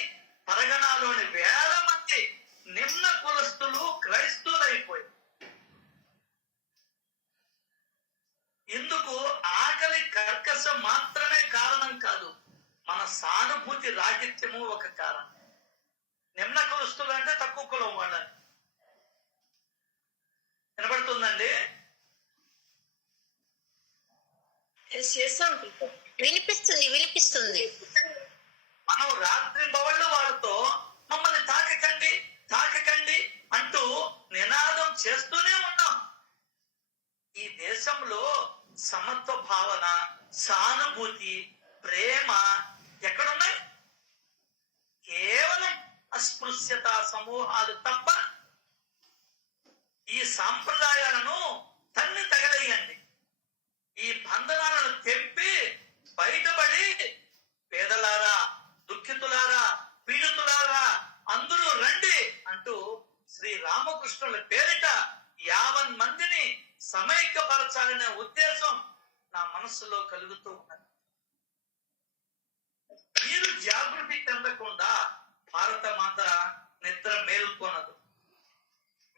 పరగణలోని వేల మంది నిమ్న కులస్తులు క్రైస్తవులైపోయి. ఇందుకు ఆకలి కర్కశం మాత్రమే కారణం కాదు, మన సానుభూతి రాహిత్యము ఒక కారణం. నిమ్న కులస్తులు అంటే తక్కువ కులం వాళ్ళని. వినపడుతుందండి? వినిపిస్తుంది వినిపిస్తుంది. మనం రాత్రి బవళ్ళు వాళ్ళతో మమ్మల్ని తాకకండి తాకకండి అంటూ నినాదం చేస్తూనే ఉన్నాం. ఈ దేశంలో సమత్వ భావన, సానుభూతి, ప్రేమ ఎక్కడున్నాయి? కేవలం అస్పృశ్యత సమూహాలు తప్ప. ఈ సాంప్రదాయాలను తన్ని తగలేయండి. ఈ బంధనాలను తెంపి బయటపడి పేదలారా, దుఃఖితులారా, పీడితులారా అందరూ రండి అంటూ శ్రీ రామకృష్ణుల పేరిట 50 మందిని సమైక్యపరచాలనే ఉద్దేశం నా మనస్సులో కలుగుతూ ఉన్నది. వీరు జాగృతి చెందకుండా భారత మాత నిద్ర మేల్కొనదు.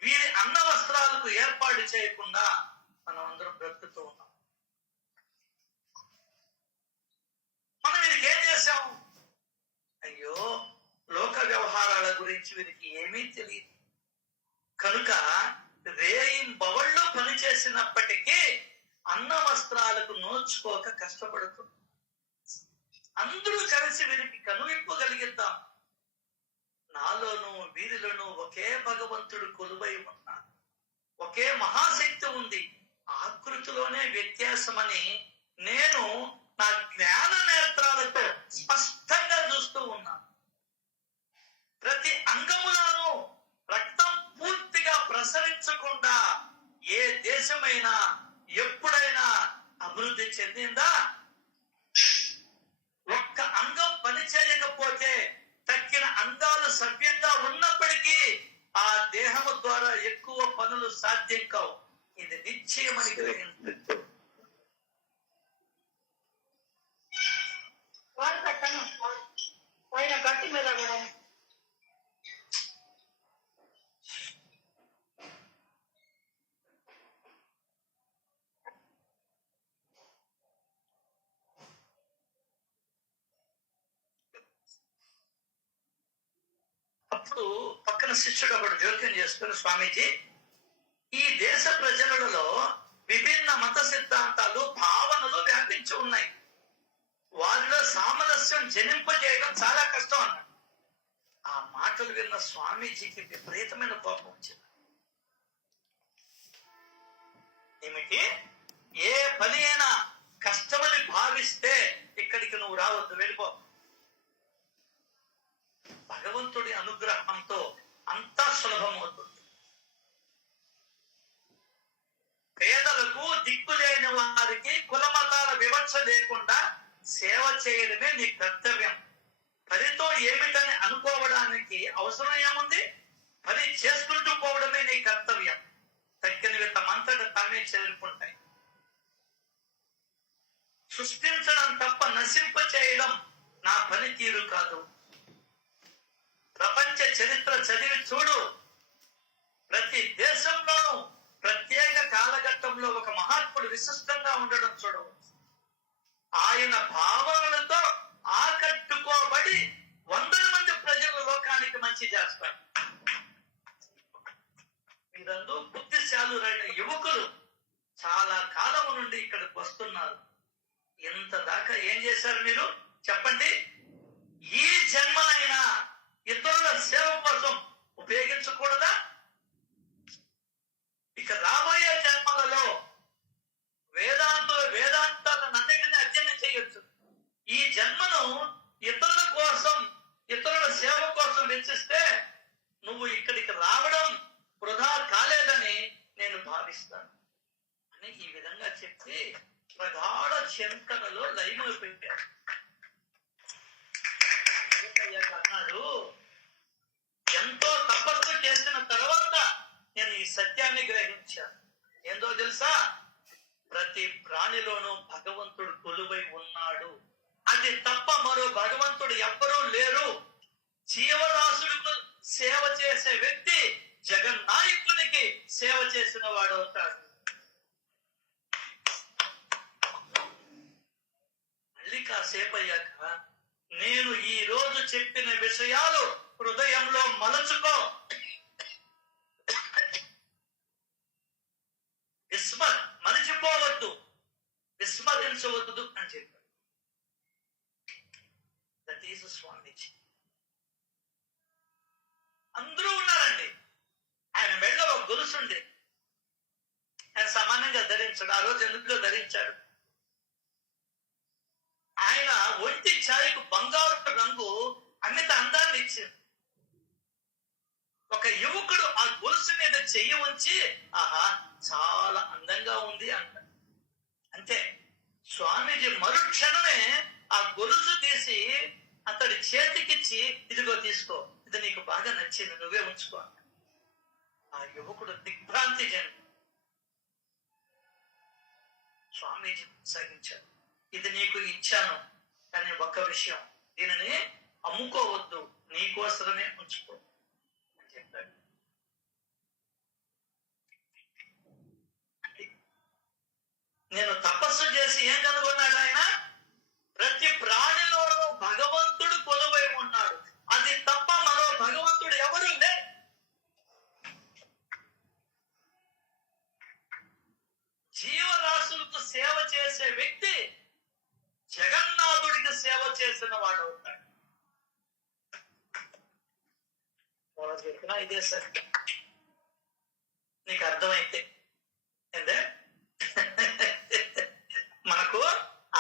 వీరి అన్న వస్త్రాలకు ఏర్పాటు చేయకుండా మనం అందరం బ్రతుకుతూ ఉన్నాం. మనం వీరికి ఏం చేశాం? అయ్యో, లోక వ్యవహారాల గురించి వీరికి ఏమీ తెలియదు. కనుక రేయింబవళ్ళు పనిచేసినప్పటికీ అన్న వస్త్రాలకు నోచుకోక కష్టపడుతుంది. అందరూ కలిసి వీరికి కనువిప్పు కలిగిద్దాం. నాలోను వీరిలోను ఒకే భగవంతుడు కొలువై ఉన్నాడు. ఒకే మహాశక్తి ఉంది. ఆకృతిలోనే వ్యత్యాసమని నేను నా జ్ఞాన నేత్రాలతో స్పష్టంగా చూస్తూ ఉన్నాను. ప్రతి అంగములను రక్తం పూర్తిగా ప్రసరించకుండా ఏ దేశమైనా ఎప్పుడైనా అభివృద్ధి చెందిందా? ఒక్క అంగం పనిచేయకపోతే తక్కిన అంగాలు సవ్యంగా ఉన్నప్పటికీ ఆ దేహము ద్వారా ఎక్కువ పనులు సాధ్యం కావు. ఇది నిశ్చయమని గ్రహించు. పైన గట్టి మీద కూడా అప్పుడు పక్కన శిష్యుడు ఒకడు జోక్యం చేసుకుని, స్వామీజీ, ఈ దేశ ప్రజలలో విభిన్న మత సిద్ధాంతాలు, భావనలు వ్యాపించి ఉన్నాయి. వారిలో సామరస్యం జనింపజేయడం చాలా కష్టం అన్నాడు. ఆ మాటలు విన్న స్వామీజీకి విపరీతమైన కోపం వచ్చింది. ఏమిటి? ఏ పని అయినా కష్టమని భావిస్తే ఇక్కడికి నువ్వు రావద్దు, వెళ్ళిపో. భగవంతుడి అనుగ్రహంతో అంతా సులభమవుతుంది. పేదలకు, దిక్కులేని వారికి కులమతాల వివక్ష లేకుండా సేవ చేయడమే నీ కర్తవ్యం. పనితో ఏమిటని అనుకోవడానికి అవసరం ఏముంది? పని చేసుకుంటూ పోవడమే నీ కర్తవ్యం. తక్కినవి తమంతట తామే చేరుకుంటాయి. సృష్టించడం తప్ప నశింప చేయడం నా పనితీరు కాదు. ప్రపంచ చరిత్ర చదివి చూడు. ప్రతి దేశంలోనూ ప్రత్యేక కాలఘట్టంలో ఒక మహాత్ముడు విశిష్టంగా ఉండడం చూడవచ్చు. ఆయన భావనలతో ఆకట్టుకోబడి వందల మంది ప్రజల లోకానికి మంచి చేస్తారు. మీరందరూ బుద్ధిశాలురైన యువకులు చాలా కాలం నుండి ఇక్కడికి వస్తున్నారు. ఎంత దాకా ఏం చేశారు మీరు చెప్పండి? ఈ జన్మనైనా ఇతరుల సేవ కోసం ఉపయోగించకూడదా? ఇక రాబోయే జన్మలలో వేదాంతాలను అన్నిటినీ అధ్యయనం చేయొచ్చు. ఈ జన్మను ఇతరుల కోసం, ఇతరుల సేవ కోసం వెచ్చిస్తే నువ్వు ఇక్కడికి రావడం వృధా కాలేదని నేను భావిస్తాను అని ఈ విధంగా చెప్పి ప్రగాఢ చింతనలో లైమలు పెట్టారు. అన్నాడు, ఎంతో తపస్సు చేసిన తర్వాత నేను ఈ సత్యాన్ని గ్రహించాను. ఏందో తెలుసా? ప్రతి ప్రాణిలోనూ భగవంతుడు కొలువై ఉన్నాడు. అది తప్ప మరో భగవంతుడు ఎవ్వరూ లేరు. జీవరాశులకు సేవ చేసే వ్యక్తి జగన్నాయకునికి సేవ చేసిన వాడు అవుతాడు. మళ్ళీ కాసేపు అయ్యాక నేను ఈ రోజు చెప్పిన విషయాలు హృదయంలో మలచుకో, మరిచిపోవద్దు, విస్మరించవద్దు అని చెప్పాడు. దట్ ఈస్ స్వామీజీ. అందరూ ఉన్నారండి. ఆయన మెళ్ళ ఒక గొలుసుంది. ఆయన సామాన్యంగా ధరించాడు. ఆ రోజు ఎందుకు ధరించాడు? ఆయన ఒంటి ఛాయకు బంగారు రంగు అమిత అందాన్ని ఇచ్చింది. ఒక యువకుడు ఆ గొలుసు మీద చెయ్యి ఉంచి ఆహా చాలా అందంగా ఉంది అంటాడు. అంతే. స్వామీజీ మరుక్షణమే ఆ గొలుసు తీసి అతడి చేతికిచ్చి ఇదిగో తీసుకో, ఇది నీకు బాగా నచ్చింది, నువ్వే ఉంచుకో. ఆ యువకుడు దిగ్భ్రాంతి చెంది స్వామీజీ సాగించాడు, ఇది నీకు ఇచ్చాను, కానీ ఒక్క విషయం, దీనిని అమ్ముకోవద్దు, నీకోసమే ఉంచుకో అని చెప్పాడు. నేను తపస్సు చేసి ఏం కనుగొన్నాడు ఆయన? ప్రతి ప్రాణిలోనూ భగవంతుడు కొలువై ఉన్నాడు. అది తప్ప మరో భగవంతుడు ఎవరు లే. జీవరాశులకు సేవ చేసే వ్యక్తి జగన్నాథుడికి సేవ చేసిన వాడు అవుతాడు. చెప్పినా ఇదే సత్యం. నీకు అర్థమైతే ఏంటే మనకు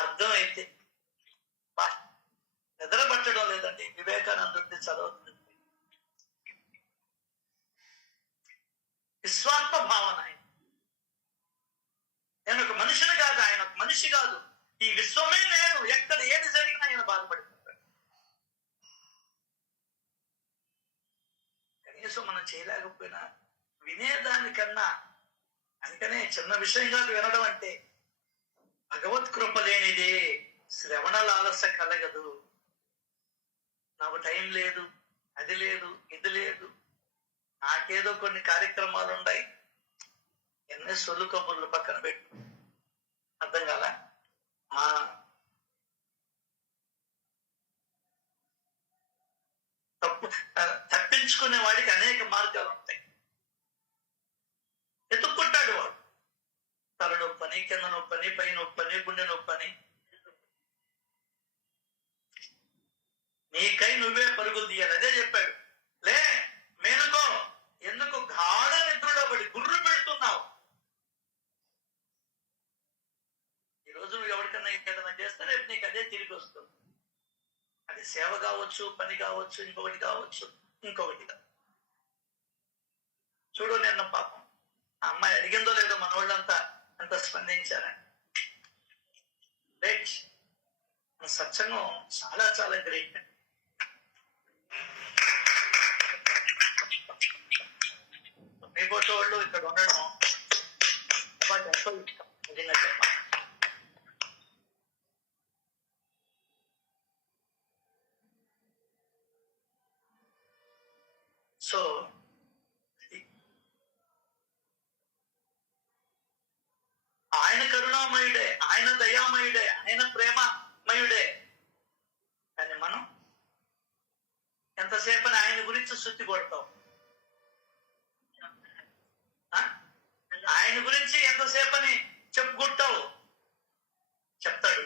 అర్థమైతే నిద్రపట్టడం లేదండి. వివేకానందుడిని చదువుతుంది. విశ్వాత్మ భావన. నేను ఒక మనిషిని కాదు, ఆయన ఒక మనిషి కాదు, ఈ విశ్వమే నేను, ఎక్కడ ఏది జరిగినా ఆయన బాధపడిపోతాడు. కనీసం మనం చేయలేకపోయినా వినేదానికన్నా, అందుకనే చిన్న విషయం కాదు వినడం అంటే. భగవత్ కృప లేనిదే శ్రవణ లాలస కలగదు. నాకు టైం లేదు, అది లేదు, ఇది లేదు, నాకేదో కొన్ని కార్యక్రమాలు ఉన్నాయి, ఎన్ని సొల్లు కబుర్లు పక్కన పెట్టు. అర్థం కాల? తప్పించుకునే వాడికి అనేక మార్గాలు ఉంటాయి. ఎత్తుక్కుంటాడు వాడు. తల నొప్పని, కింద నొప్పని, పై నొప్పని, గుండె నొప్పని. నీకై నువ్వే పరుగులు తీయాలి. అదే చెప్పాడు. లే మేనుకో, ఎందుకు గాఢ నిద్రలో పడి గుర్రు పెడుతున్నావు? ఈరోజు నువ్వు ఎవరికన్నా ఏదైనా చేస్తే రేపు నీకు అదే తిరిగి వస్తుంది. అది సేవ కావచ్చు, పని కావచ్చు, ఇంకొకటి కావచ్చు, ఇంకొకటి. చూడు, నిన్న పాపం ఆ అమ్మాయి అడిగిందో లేదో మన వాళ్ళంతా అంత స్పందించారని. గ్రేట్. సత్సంగం చాలా చాలా గ్రేట్. మీ పోటీ వాళ్ళు ఇక్కడ ఉండడం ఎంతో ఇష్టం. నిజంగా చెప్పాలి. కరుణామయుడే, ఆయన దయామయుడే, ఆయన ప్రేమమయుడే. కానీ మనం ఎంతసేపని ఆయన గురించి శుద్ధి కొడతాం? ఆయన గురించి ఎంతసేపని చెప్పుకుంటావు? చెప్తాడు,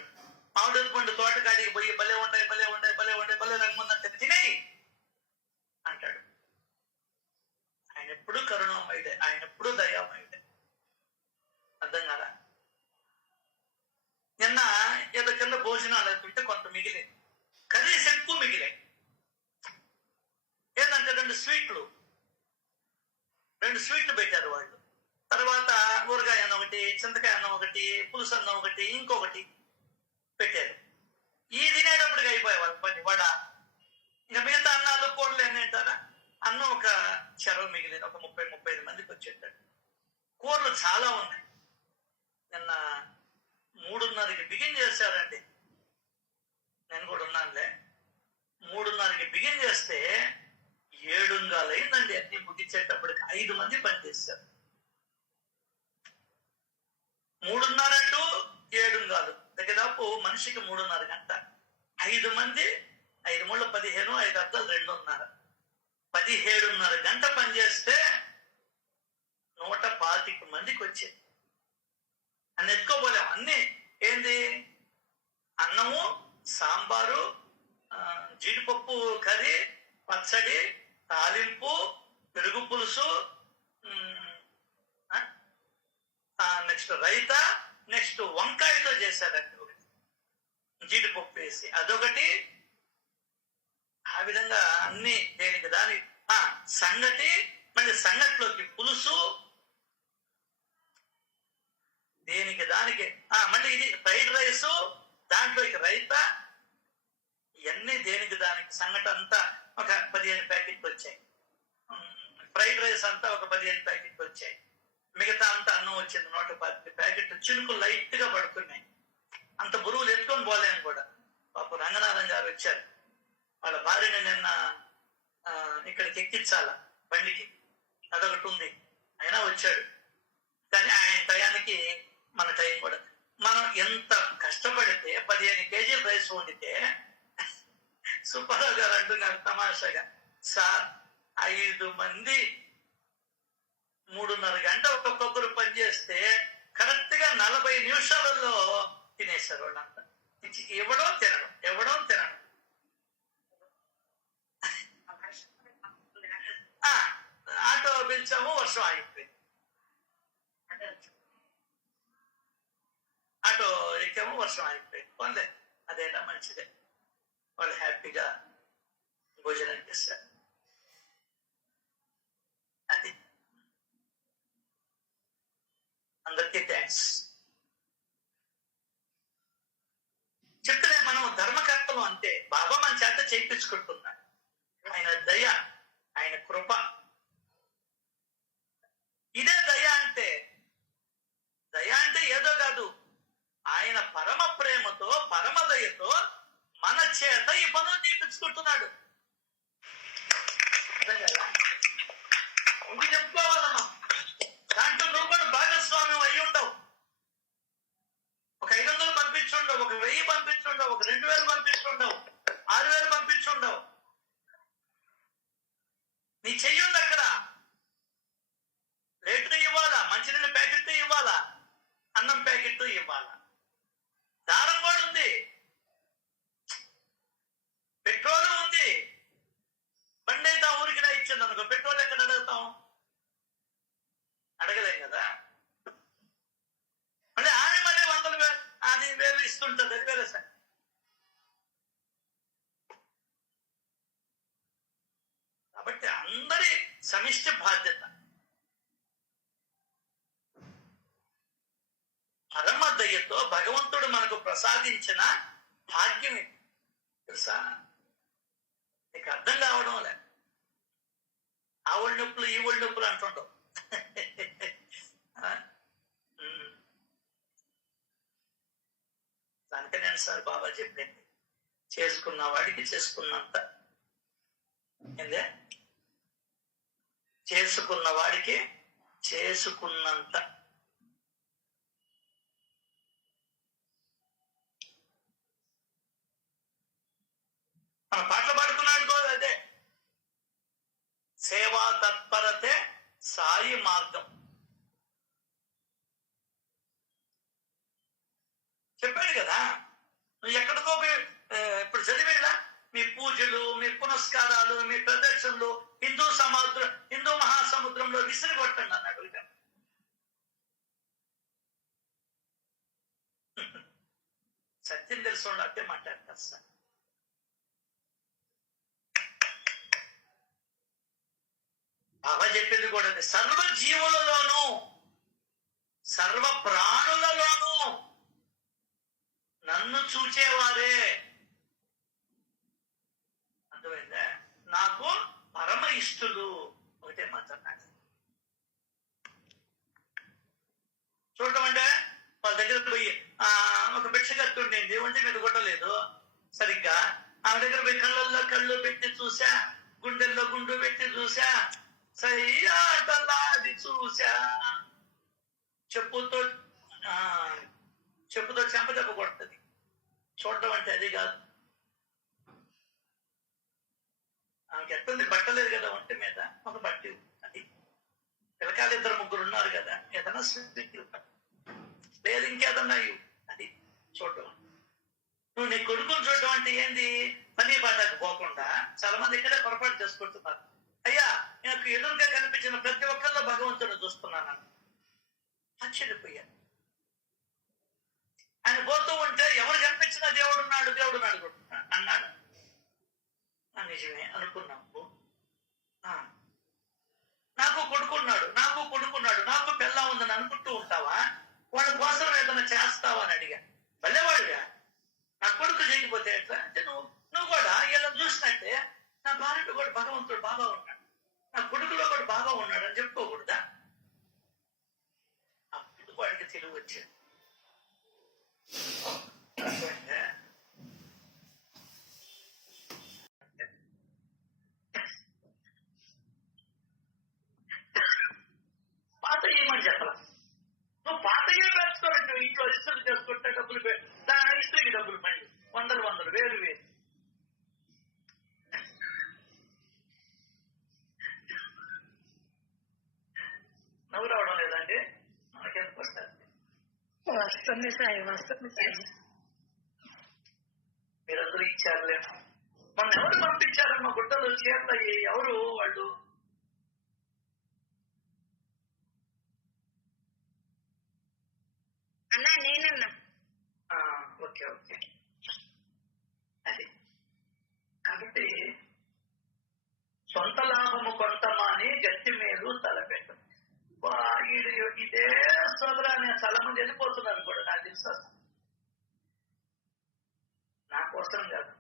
మామిడి పండు తోటకాడికి పోయి భలే ఉంటాయి, భలే ఉంటాయి, భలే ఉంటాయి, భలే రంగుందంటే తినేయి అంటాడు. ఆయన ఎప్పుడు కరుణామయుడే, ఆయన ఎప్పుడు దయామయుడే. అర్థం కదా? నిన్న ఏదో కింద భోజనాలు పెట్టి కొంత మిగిలే, కర్రీస్ ఎక్కువ మిగిలే. ఏంటంటే రెండు స్వీట్లు పెట్టారు వాళ్ళు. తర్వాత ఊరగాయ అన్నం ఒకటి, చింతకాయ అన్నం ఒకటి, పులుసు అన్నం ఒకటి, ఇంకొకటి పెట్టారు. ఈ తినేటప్పటికి అయిపోయాయి వాళ్ళ పని. వడ, ఇంకా మిగతా అన్నాలు కూరలు ఎన్ని అంటారా? అన్నం ఒక చెరవ మిగిలింది. ఒక 30-35 మందికి వచ్చేటాడు. కూరలు చాలా ఉన్నాయి. నిన్న 3:30కి బిగిన్ చేశారండి. నేను కూడా ఉన్నానులే. 3:30కి బిగిన్ చేస్తే 7:15 అయిందండి. అన్ని ముగించేటప్పటికి 5 మంది పనిచేశారు. 3:30 టు 7:15 దగ్గరదాపు మనిషికి 3:30 గంట. 5 మంది, 5 మూడు 15, 5 అర్థాలు 2:30, 17:30 గంట పనిచేస్తే 125 మందికి వచ్చేది. అన్ని ఎత్తుకోపోలేం. అన్ని ఏంది? అన్నము, సాంబారు, జీడిపప్పు కర్రీ, పచ్చడి, తాలింపు, పెరుగు పులుసు, నెక్స్ట్ రైతా, నెక్స్ట్ వంకాయతో చేశారండి ఒకటి, జీడిపప్పు వేసి అదొకటి. ఆ విధంగా అన్ని దేనికి దాని సంగటి, మళ్ళీ సంగటిలోకి పులుసు, దేనికి దానికి మళ్ళీ ఇది ఫ్రైడ్ రైస్, దాంట్లోకి రైతా, ఇవన్నీ దేనికి దానికి. సంగటి అంతా ఒక 15 ప్యాకెట్లు వచ్చాయి. ఫ్రైడ్ రైస్ అంతా ఒక 15 ప్యాకెట్లు వచ్చాయి. మిగతా అంతా అన్నం వచ్చింది 125 ప్యాకెట్లు. చినుకులు లైట్ గా పడుతున్నాయి. అంత బరువులు ఎత్తుకొని పోలేను కూడా. పాప రంగనాథన్ గారు వచ్చారు. వాళ్ళ భార్యని నిన్న ఇక్కడికి ఎక్కించాల బండికి, అదొకటి ఉంది. అయినా వచ్చాడు. కానీ ఆయన టయానికి మన టైం కూడా. మనం ఎంత కష్టపడితే 15 కేజీలు రైస్ వండితే సుబ్బారావు గారు అంటున్నారు తమాషాగా, సార్ 5 మంది 3:30 గంట ఒక్కొక్కరు పనిచేస్తే కరెక్ట్ గా 40 నిమిషాలలో తినేశారు వాళ్ళంతా. ఇవ్వడం తినడం. ఆటో పిలిచాము, వర్షం ఆగిపోయింది. ఆటో ఎక్కాము, వర్షం ఆగిపోయింది. పోలే, అదేనా మంచిదే. వాళ్ళు హ్యాపీగా భోజనం చేస్తారు. అది అందరికీ థ్యాంక్స్. చెప్తేనే మనం ధర్మకర్తలు అంతే. బాబా మన చేత చేయించుకుంటున్నాడు. ఆయన దయ, ఆయన కృప, ఇదే దయ అంటే. దయ అంటే ఏదో కాదు, ఆయన పరమ ప్రేమతో, పరమ దయతో మన చేత ఈ పనులు చేయించుకుంటున్నాడు. ఇంక చెప్పుకోవాలమ్మా, దాంట్లో నువ్వు కూడా భాగస్వామ్యం అయి ఉండవు. ఒక 500 పంపించుండవు, ఒక 1000 పంపించుండవు, ఒక 2000 పంపించుండవు, 6000 పంపించుండవు. నీ చెయ్యుంది అక్కడ. లీటర్ ఇవ్వాలా, మంచినీళ్ళ ప్యాకెట్ ఇవ్వాలా, అన్నం ప్యాకెట్ ఇవ్వాలా, దారం కూడా ఉంది, పెట్రోల్ ఉంది. బండి అయితే ఊరికి ఇచ్చింది అనుకో, పెట్రోల్ ఎక్కడ అడుగుతాం? అడగలేం కదా. మళ్ళీ ఆమె మళ్ళీ 100,000 ఇస్తుంటది, అది వేరే సార్. కాబట్టి అందరి సమిష్టి బాధ్యత. పరమ దయతో భగవంతుడు మనకు ప్రసాదించిన భాగ్యం ఇది, తెలుసా? నీకు అర్థం కావడం లే. ఆ ఒళ్ళు నొప్పులు, ఈ ఒళ్ళు నొప్పులు అంటుండవు. దానికే నేను సార్ బాబా చెప్పింది, చేసుకున్న వాడికి చేసుకున్నంత. ఏందే? చేసుకున్న వాడికి చేసుకున్నంత. మన పాటలు పాడుతున్నాడు కూడా అదే. సేవా తత్పరతే సాయి మార్గం. చెప్పాడు కదా, నువ్వు ఎక్కడికో ఇప్పుడు చదివేలా మీ పూజలు, మీ పునస్కారాలు, మీ ప్రదక్షిణలు హిందూ మహాసముద్రంలో విసిరి కొట్టండి అన్నాడు. సత్యం తెలుసు అంటే మాట్లాడతారు సార్. బాబా చెప్పింది కూడా సర్వ జీవులలోనూ సర్వ ప్రాణులలోనూ నన్ను చూచేవారే, అర్థమైందా, నాకు పరమ ఇష్టలు. ఒకటే మాట్లాడినాడు. చూడటం అంటే వాళ్ళ దగ్గర పోయి ఒక భిక్షగత్తుండేది, ఒంటి మీద కొట్టలేదు సరిగ్గా, ఆమె దగ్గర పోయి కళ్ళల్లో కళ్ళు పెట్టి చూసా, గుండెల్లో గుండు పెట్టి చూసా, సరియాటలాది చూసా, చెప్పుతో చెంప దెబ్బ కొడుతుంది. చూడటం అంటే అది కాదు. ఆమెకి ఎట్టుంది, బట్టలేదు కదా ఒంటి మీద, ఒక బట్టి అది. పిల్లకాయలు 2-3 ఉన్నారు కదా, ఏదైనా లేదు ఇంకేదన్నా అది చూడటం. నువ్వు నీ కొడుకుని చూడటం అంటే ఏంది, పని పాటకు పోకుండా చాలా మంది ఇక్కడే పొరపాటు చేసుకుంటున్నారు. అయ్యా నాకు ఎదురుగా కనిపించిన ప్రతి ఒక్కరిలో భగవంతుడు చూస్తున్నాను ఆశ్చర్యపోయాను. ఆయన పోతూ ఉంటే ఎవరు కనిపించినా దేవుడు ఉన్నాడు అన్నాడు. నిజమే అనుకున్నాము. నాకు కొడుకున్నాడు నాకు పిల్ల ఉందని అనుకుంటూ ఉంటావా? వాళ్ళ కోసం ఏదైనా చేస్తావా అని అడిగా. భలేవాడుగా, నా కొడుకు చేయకపోతే ఎట్లా అంటే, నువ్వు కూడా ఇలా చూసినట్టే నా భార్యలో కూడా భగవంతుడు బాగా ఉన్నాడు, నా కొడుకులో కూడా బాగా ఉన్నాడు అని చెప్పుకోకూడదా? అప్పుడు వాడికి తెలివి వచ్చింది. పాత ఏమని చెప్పాల, నువ్వు పాతగా వేసుకోవాలంటే ఇంట్లో ఇస్త్రీ చేసుకుంటే డబ్బులు దాని ఇస్త్రీకి డబ్బులు మళ్ళీ 100 వేలు నవ్వు రావడం లేదండి, మనకెంత వస్తుంది? వస్తుంది సాయి. మీరందరూ ఇచ్చారులే. మొన్న ఎవరు పంపించారమ్మా గుట్టలు చీరలు ఎవరు వాళ్ళు? అన్నా నేనన్నా. ఓకే అది. కాబట్టి సొంత లాభము కొంతమాని గట్టి మేలు తలపెట్టు. ఇదే సోదరాన్ని చాలా మంది వెళ్ళిపోతున్నారు కూడా, నాకు తెలుసు. నా కోసం కాదు,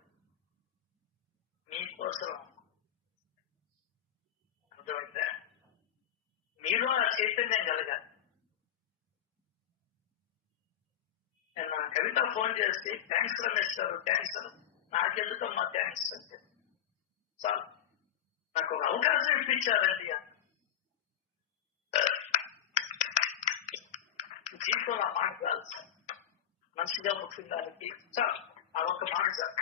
మీకోసం. అర్థమైందా? మీలో ఆ చైతన్యం కలగాలి. నేను నా కవిత ఫోన్ చేసి థ్యాంక్స్ రమేష్ గారు, థ్యాంక్స్ అని. నాకెందుకమ్మా థ్యాంక్స్ అంటే, చాలు నాకు ఒక అవకాశం ఇప్పించారండి. జీవితంలో ఆ మాట కాదు సార్, మంచిగా పుట్టిందానికి చాలు ఆ ఒక్క మాట సార్.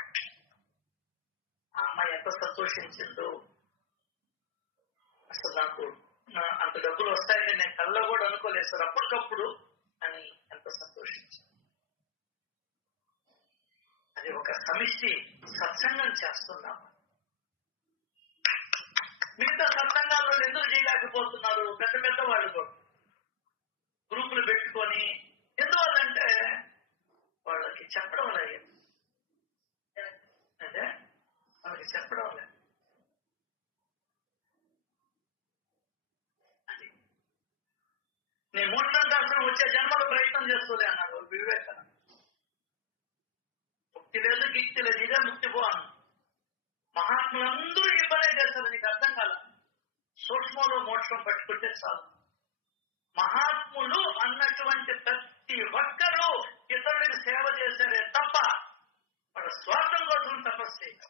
ఆ అమ్మాయి ఎంత సంతోషించిందో అసలు. నాకు అంత డబ్బులు వస్తాయని నేను కళ్ళలో కూడా అనుకోలేదు సార్, అప్పటికప్పుడు అని ఎంత సంతోషించింది. అది ఒక సమిష్టి సత్సంగం చేస్తున్నాం. మిగతా సత్సంగాల్లో ఎందుకు చేయలేకపోతున్నారు? పెద్ద వాళ్ళు కూడా గ్రూపులు పెట్టుకొని, ఎందువల్లంటే వాళ్ళకి చెప్పడం లేదు. అంటే వాళ్ళకి చెప్పడం లేదు. అది నేను 3 దర్శనం వచ్చే జన్మలో ప్రయత్నం చేస్తూనే అన్నారు వివేకానంద. ముక్తి లేదు, గిక్తి లేదు, ఇదే ముక్తి పో అన్న. మహాత్ములందరూ ఈ పనే చేస్తారు. నీకు అర్థం కాల. సూక్ష్మంలో మోక్షం పట్టుకుంటే చాలు. మహాత్ములు అన్నటువంటి ప్రతి ఒక్కరూ ఇతరులకు సేవ చేశారే తప్ప వాళ్ళ స్వార్థం కోసం తపస్సు చేయరు.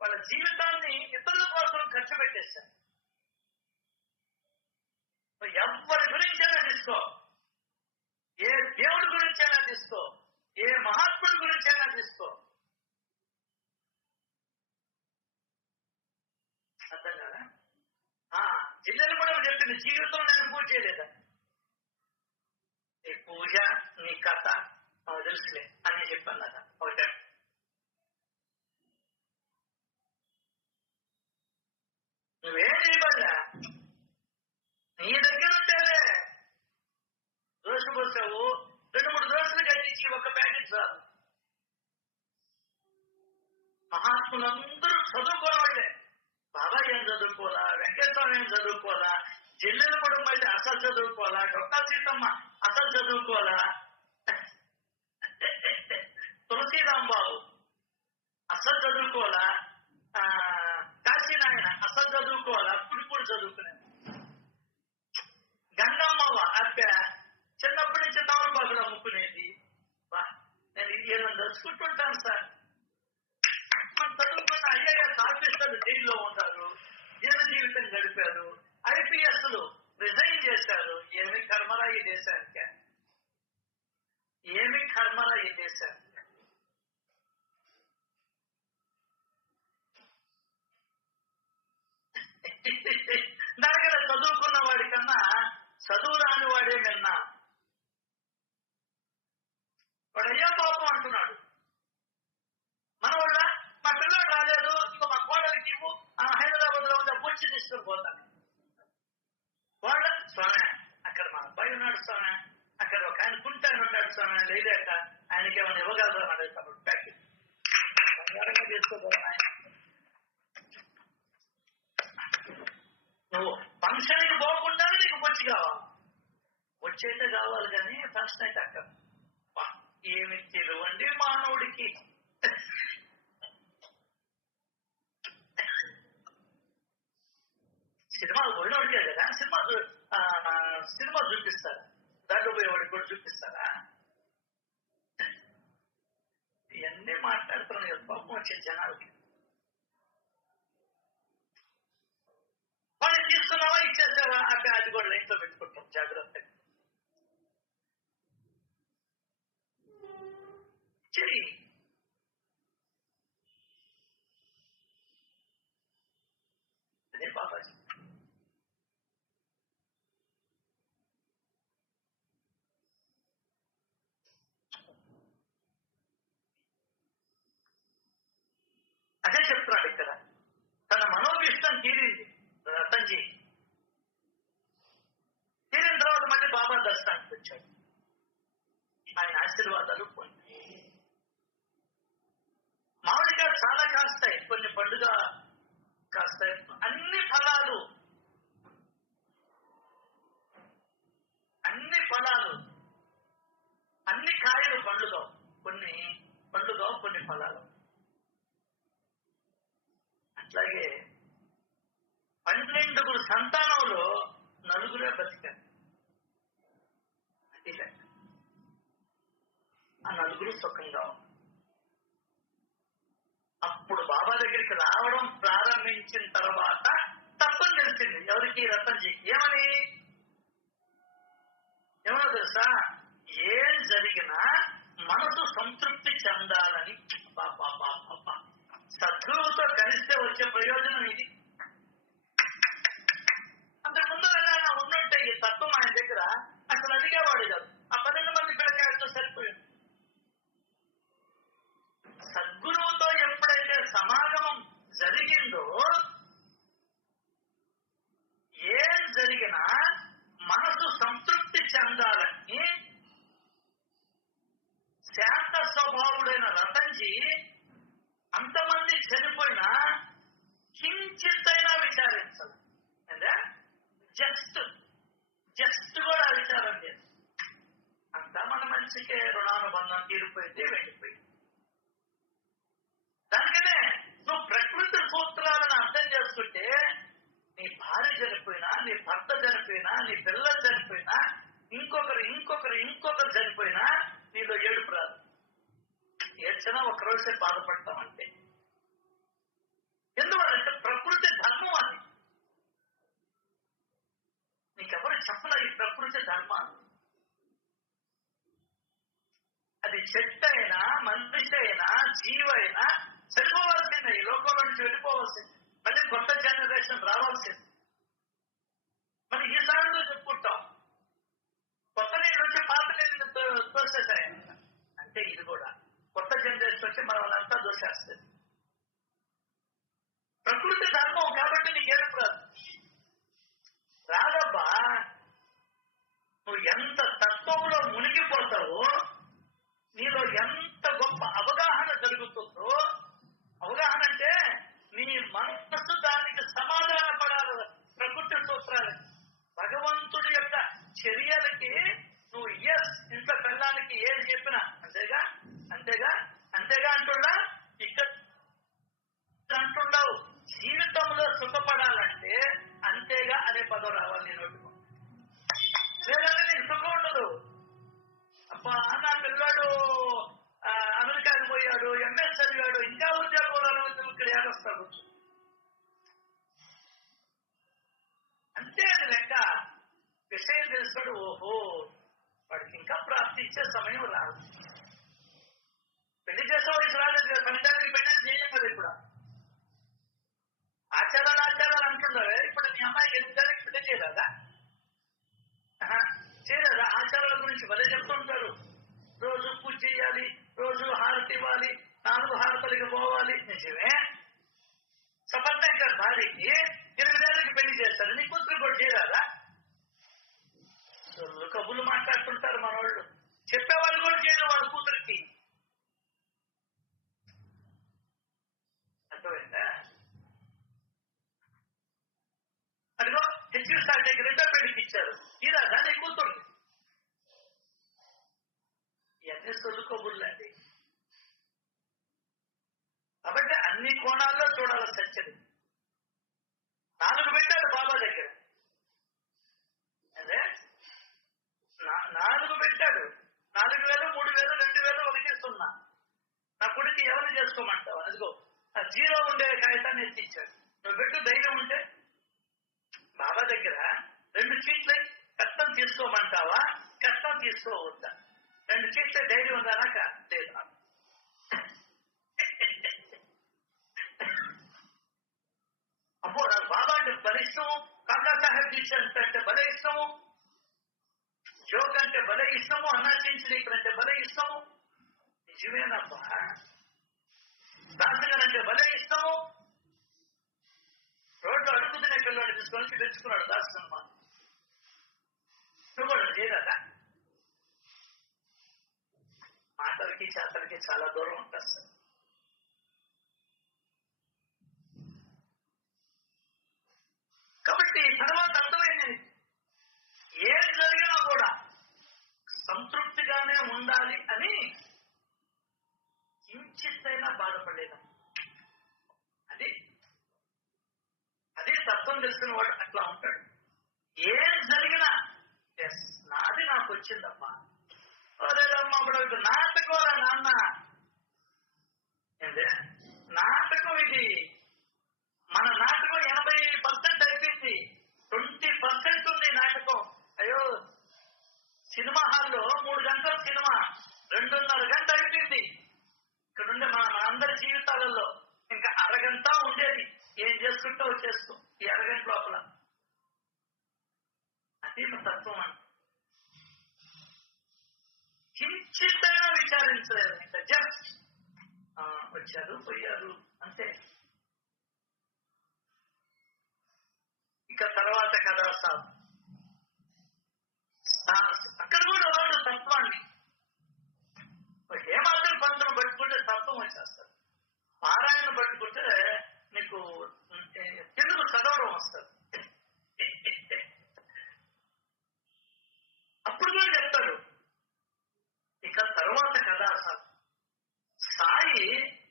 వాళ్ళ జీవితాన్ని ఇతరుల కోసం ఖర్చు పెట్టేశారు. ఎవరి గురించైనా తీసుకో, ఏ దేవుడి గురించైనా తీసుకో, ఏ మహాత్ముడి గురించైనా తీసుకో, చెప్పింది, జీవితంలో నేను పూజ చేయలేదా? నీ పూజ నీ కథ నాకు తెలుసులే అని చెప్పాను కదా. ఒకటే నువ్వేం చేయబడ్డా నీ దగ్గర ఉంటేనే దోశ పోసావు, 2-3 దోశలు కట్టించి ఒక ప్యాకెట్ చాలు. మహాత్ములందరూ చదువుకోని వాళ్ళే. బాబా ఏం చదువుకోవాలా, వెంకటేశ్వర ఏం చదువుకోవాలా, జిల్లెలు కూడా మళ్ళీ అసలు చదువుకోవాలా, డొక్కా సీతమ్మ అసలు చదువుకోవాలా, తులసీరాంబాబు అసలు చదువుకోవాలా, కాశీనాయన అసలు చదువుకోవాలా, ఇప్పుడు చదువుకునే గంగమ్మవ్వ అక్క చిన్నప్పటి నుంచి తమలపాకులు అమ్ముకునేది. నేను ఏమైనా దర్చుకుంటుంటాను సార్. మనం చదువుకున్న ఐఏఎస్ ఆఫీసర్లు జైల్లో ఉంటారు, జైలు జీవితం గడిపారు, ఐపీఎస్లు రిజైన్ చేశారు. ఏమి కర్మరా ఈ దేశానికి, ఏమి కర్మరా ఈ దేశానికి. దానికన్నా చదువుకున్న వాడి కన్నా చదువు రాని వాడే నిన్న వాడు అయ్యా పాపం అంటున్నాడు. మన వాళ్ళ మా పిల్లలు రాలేదు, ఇంకో మా కోడలికి ఇవ్వు, హైదరాబాద్ లో ఉండే పూడ్చి తీసుకుని పోతాను. వాళ్ళ స్వామి అక్కడ మా అబ్బాయి ఉన్నాడు స్వామి, అక్కడ ఒక ఆయన కుంటాను ఉంటాడు స్వామి, లేలేక ఆయనకి ఏమైనా ఇవ్వగలరు అని అడుగుతాడు. ప్యాకెట్ బంగారంగా తీసుకోగలరు ఆయన. నువ్వు ఫంక్షన్కి పోకుండానే నీకు వచ్చి కావాలి, వచ్చైతే కావాలి కానీ ఫంక్షన్ అయితే అక్కడ. ఏమి తెలివండి మానవుడికి. సినిమాలు పోయినోడికే కదా సినిమా చూపిస్తారు, దాంట్లో పోయేవాడికి కూడా చూపిస్తారా? ఇవన్నీ మాట్లాడుతున్నాను కదా పాపం వచ్చే జనాలకి. వాళ్ళు తీసుకున్నావా ఇచ్చేసావా అక్కడ అది కూడా లైన్లో పెట్టుకుంటాం జాగ్రత్తగా. చెయ్యి అదే బాబాజీ. అదే చెప్తున్నాడు ఇక్కడ. తన మనోభిష్టం తీరింది రతన్జీ. తీరిన తర్వాత మళ్ళీ బాబా దర్శనానికి వచ్చాడు. ఆయన ఆశీర్వాదాలు పొంది మామిడికాయలు చాలా కాస్తాయి, కొన్ని పండుగ కాస్తాయి. అన్ని ఫలాలు అన్ని కాయలు పండుగ, కొన్ని పండుగ కొన్ని ఫలాలు. అట్లాగే 12 సంతానంలో 4 బతికారు. అది లెక్క. ఆ 4 సుఖంగా ఉన్నారు. అప్పుడు బాబా దగ్గరికి రావడం ప్రారంభించిన తర్వాత తప్పని తెలిసింది ఎవరికి? రతన్జీకి. ఏమో తెలుసా, ఏం జరిగినా మనసు సంతృప్తి చెందాలని. సద్గురువుతో కలిస్తే వచ్చే ప్రయోజనం ఇది. అంతకుముందు ఏదైనా ఉండుంటే ఈ తత్వం ఆయన దగ్గర అసలు అడిగేవాడు కాదు. ఆ 12 మంది పిల్లకాయలతో సరిపోయింది. సద్గురువుతో ఎప్పుడైతే సమాగమం జరిగిందో ఏం జరిగినా మనసు సంతృప్తి చెందాలని శాంత స్వభావుడైన రతన్జీ అంతమంది చనిపోయినా కించిత్తైనా విచారించాలి. అంటే జస్ట్ కూడా విచారం లేదు. అంతా మన మనిషికే రుణానుబంధం తీరిపోయింది, వెళ్ళిపోయింది. దానికనే నువ్వు ప్రకృతి సూత్రాలను అర్థం చేసుకుంటే నీ భార్య చనిపోయినా, నీ భర్త చనిపోయినా, నీ పిల్లలు చనిపోయినా, ఇంకొకరు చనిపోయినా నీలో ఏడుపు రాదు. ఏడ్చినా ఒక్కరోజే బాధపడతాం అంటే. ఎందువల్లంటే ప్రకృతి ధర్మం అది. నీకెవరు చెప్పలే ఈ ప్రకృతి ధర్మం. అది చెట్టు అయినా, మనిషి అయినా, జీవైనా చనిపోవాల్సిందే. ఈ లోకంలో నుంచి వెళ్ళిపోవాల్సింది. మళ్ళీ కొత్త జనరేషన్ రావాల్సింది. మనం ఈసారితో చెప్పుకుంటాం, కొత్త నీళ్ళు వచ్చి పాత నీళ్ళు తోసేసాయి. అంటే ఇది కూడా కొత్త జనరేషన్ వచ్చి మనం అంతా దోషేస్తుంది. ప్రకృతి ధర్మం కాబట్టి నీకు ఏడుపు రాదు. రాదబ్బా, నువ్వు ఎంత తత్వంలో మునిగిపోతావో, నీలో ఎంత గొప్ప అవగాహన జరుగుతుందో. అవగాహన అంటే నీ మనస్సు దానికి సమాధాన పడాలి. ప్రకృతి సూత్రాలు, భగవంతుడి యొక్క చర్యలకి నువ్వు ఇంట్లో పెళ్ళానికి ఏది చెప్పినా అంతేగా అంతేగా అంతేగా అంటున్నా. ఇక్కడ అంటున్నావు జీవితంలో సుఖపడాలంటే అంతేగా అనే పదం రావాలి నేను నోటుకో. లేదంటే నీకు సుఖం ఉండదు. అబ్బా నా పిల్లాడు అమెరికాకి పోయాడు, ఎంఎస్ చదివాడు, ఇంకా ఉద్యోగంలో ఇక్కడ ఏడొస్తాడు. అంతే అది లెక్క. విషయం తెలుస్తాడు, ఓహో వాడికి ఇంకా ప్రాప్తించే సమయం రాదు. పెళ్లి చేసే వయసు రాలేదు కదా, ఫలితానికి పెళ్లి చేయం కదా. ఇప్పుడు ఆచారాలు అంటున్నావే, ఇప్పుడు మీ అమ్మాయికి ఎదుగుదానికి పెళ్లి చేయలేదా? చేయలేదా? ఆచారాల గురించి భలే చెప్తుంటారు. రోజు పూజ చేయాలి, రోజు హారతి ఇవ్వాలి, 4 హారతలకి పోవాలి. నిజమే. సపంచంగా భార్యకి 8 ఏళ్ళకి పెళ్లి చేస్తారు, నీ కూతురు కూడా చేయరాదా? కబులు మాట్లాడుతుంటారు మన వాళ్ళు. చెప్పేవాళ్ళు కూడా చేయరు వాళ్ళ కూతురికి. అర్థమైందా? అదిగో హెచ్యూ స్టార్ట్ 2వ పెళ్లికి ఇచ్చారు, తీరాదా నీ కూతురు? ఇవన్నీ సొల్లుకోబుల్లండి. కాబట్టి అన్ని కోణాల్లో చూడాలి సత్యని. 4 పెట్టాడు బాబా దగ్గర. అదే 4 పెట్టాడు. 4,000, 3,000, 2,000, 1,000. నా కొడుకు ఎవరు చేసుకోమంటావు? అదిగో ఆ 0 ఉండే కాగితాన్ని ఎత్తిచ్చాడు. నువ్వు పెట్టు ధైర్యం ఉంటే. బాబా దగ్గర 2 చీట్లు కష్టం తీసుకోమంటావా, కష్టం తీసుకోవద్దా? 2 చీట్లే ధైర్యం ఉందా? నాక లేదు. అబ్బో నాకు బాబా అంటే భలే ఇష్టము, కాకా సాహెబ్ దీక్ష అంటే భలే ఇష్టము, జోక్ అంటే భలే ఇష్టము, అన్నాచించనీకులు అంటే భలే ఇష్టము. నిజమేనబ్బా. దాసగన్ అంటే భలే ఇష్టము. రోడ్లో అడుగుతున్న పిల్లవాడిని తీసుకొని తెచ్చుకున్నాడు దాసగన్. నువ్వు కూడా చేయదా? మాటలకి చేతలకి చాలా దూరం ఉంటుంది సార్. కాబట్టి తర్వాత అర్థమైంది, ఏది జరిగినా కూడా సంతృప్తిగానే ఉండాలి అని కించిత్తైనా బాధపడలేదు. అది తత్వం తెలిసిన వాడు అట్లా ఉంటాడు. ఏది జరిగినా నాది నాకు వచ్చిందమ్మా. అదేదమ్మా ఇప్పుడు నాటకం నాన్న, నాటకం ఇది. మన నాటకం 80% అయిపోయింది, 20% ఉంది నాటకం. అయ్యో సినిమా హాల్లో 3 గంటల సినిమా 2.5 గంట అయిపోయింది. ఇక్కడుండే మన అందరి జీవితాలలో ఇంకా అరగంట ఉండేది. ఏం చేసుకుంటూ వచ్చేస్తూ ఈ అరగంట లోపల. అది తత్వం అంటే కించితైనా విచారించలేదు. ఇంకా జస్ట్ వచ్చారు పోయారు అంతే. ఇక తర్వాత కదా సార్ అక్కడ కూడా వాళ్ళు తత్వాన్ని హేమాద్రి పంతులు పట్టుకుంటే తత్వం వచ్చేస్తారు. పారాయణ పట్టుకుంటే నీకు తెలుగు చదవడం వస్తుంది. అప్పుడు కూడా చెప్తాడు. ఇక తర్వాత కదా సార్ సాయి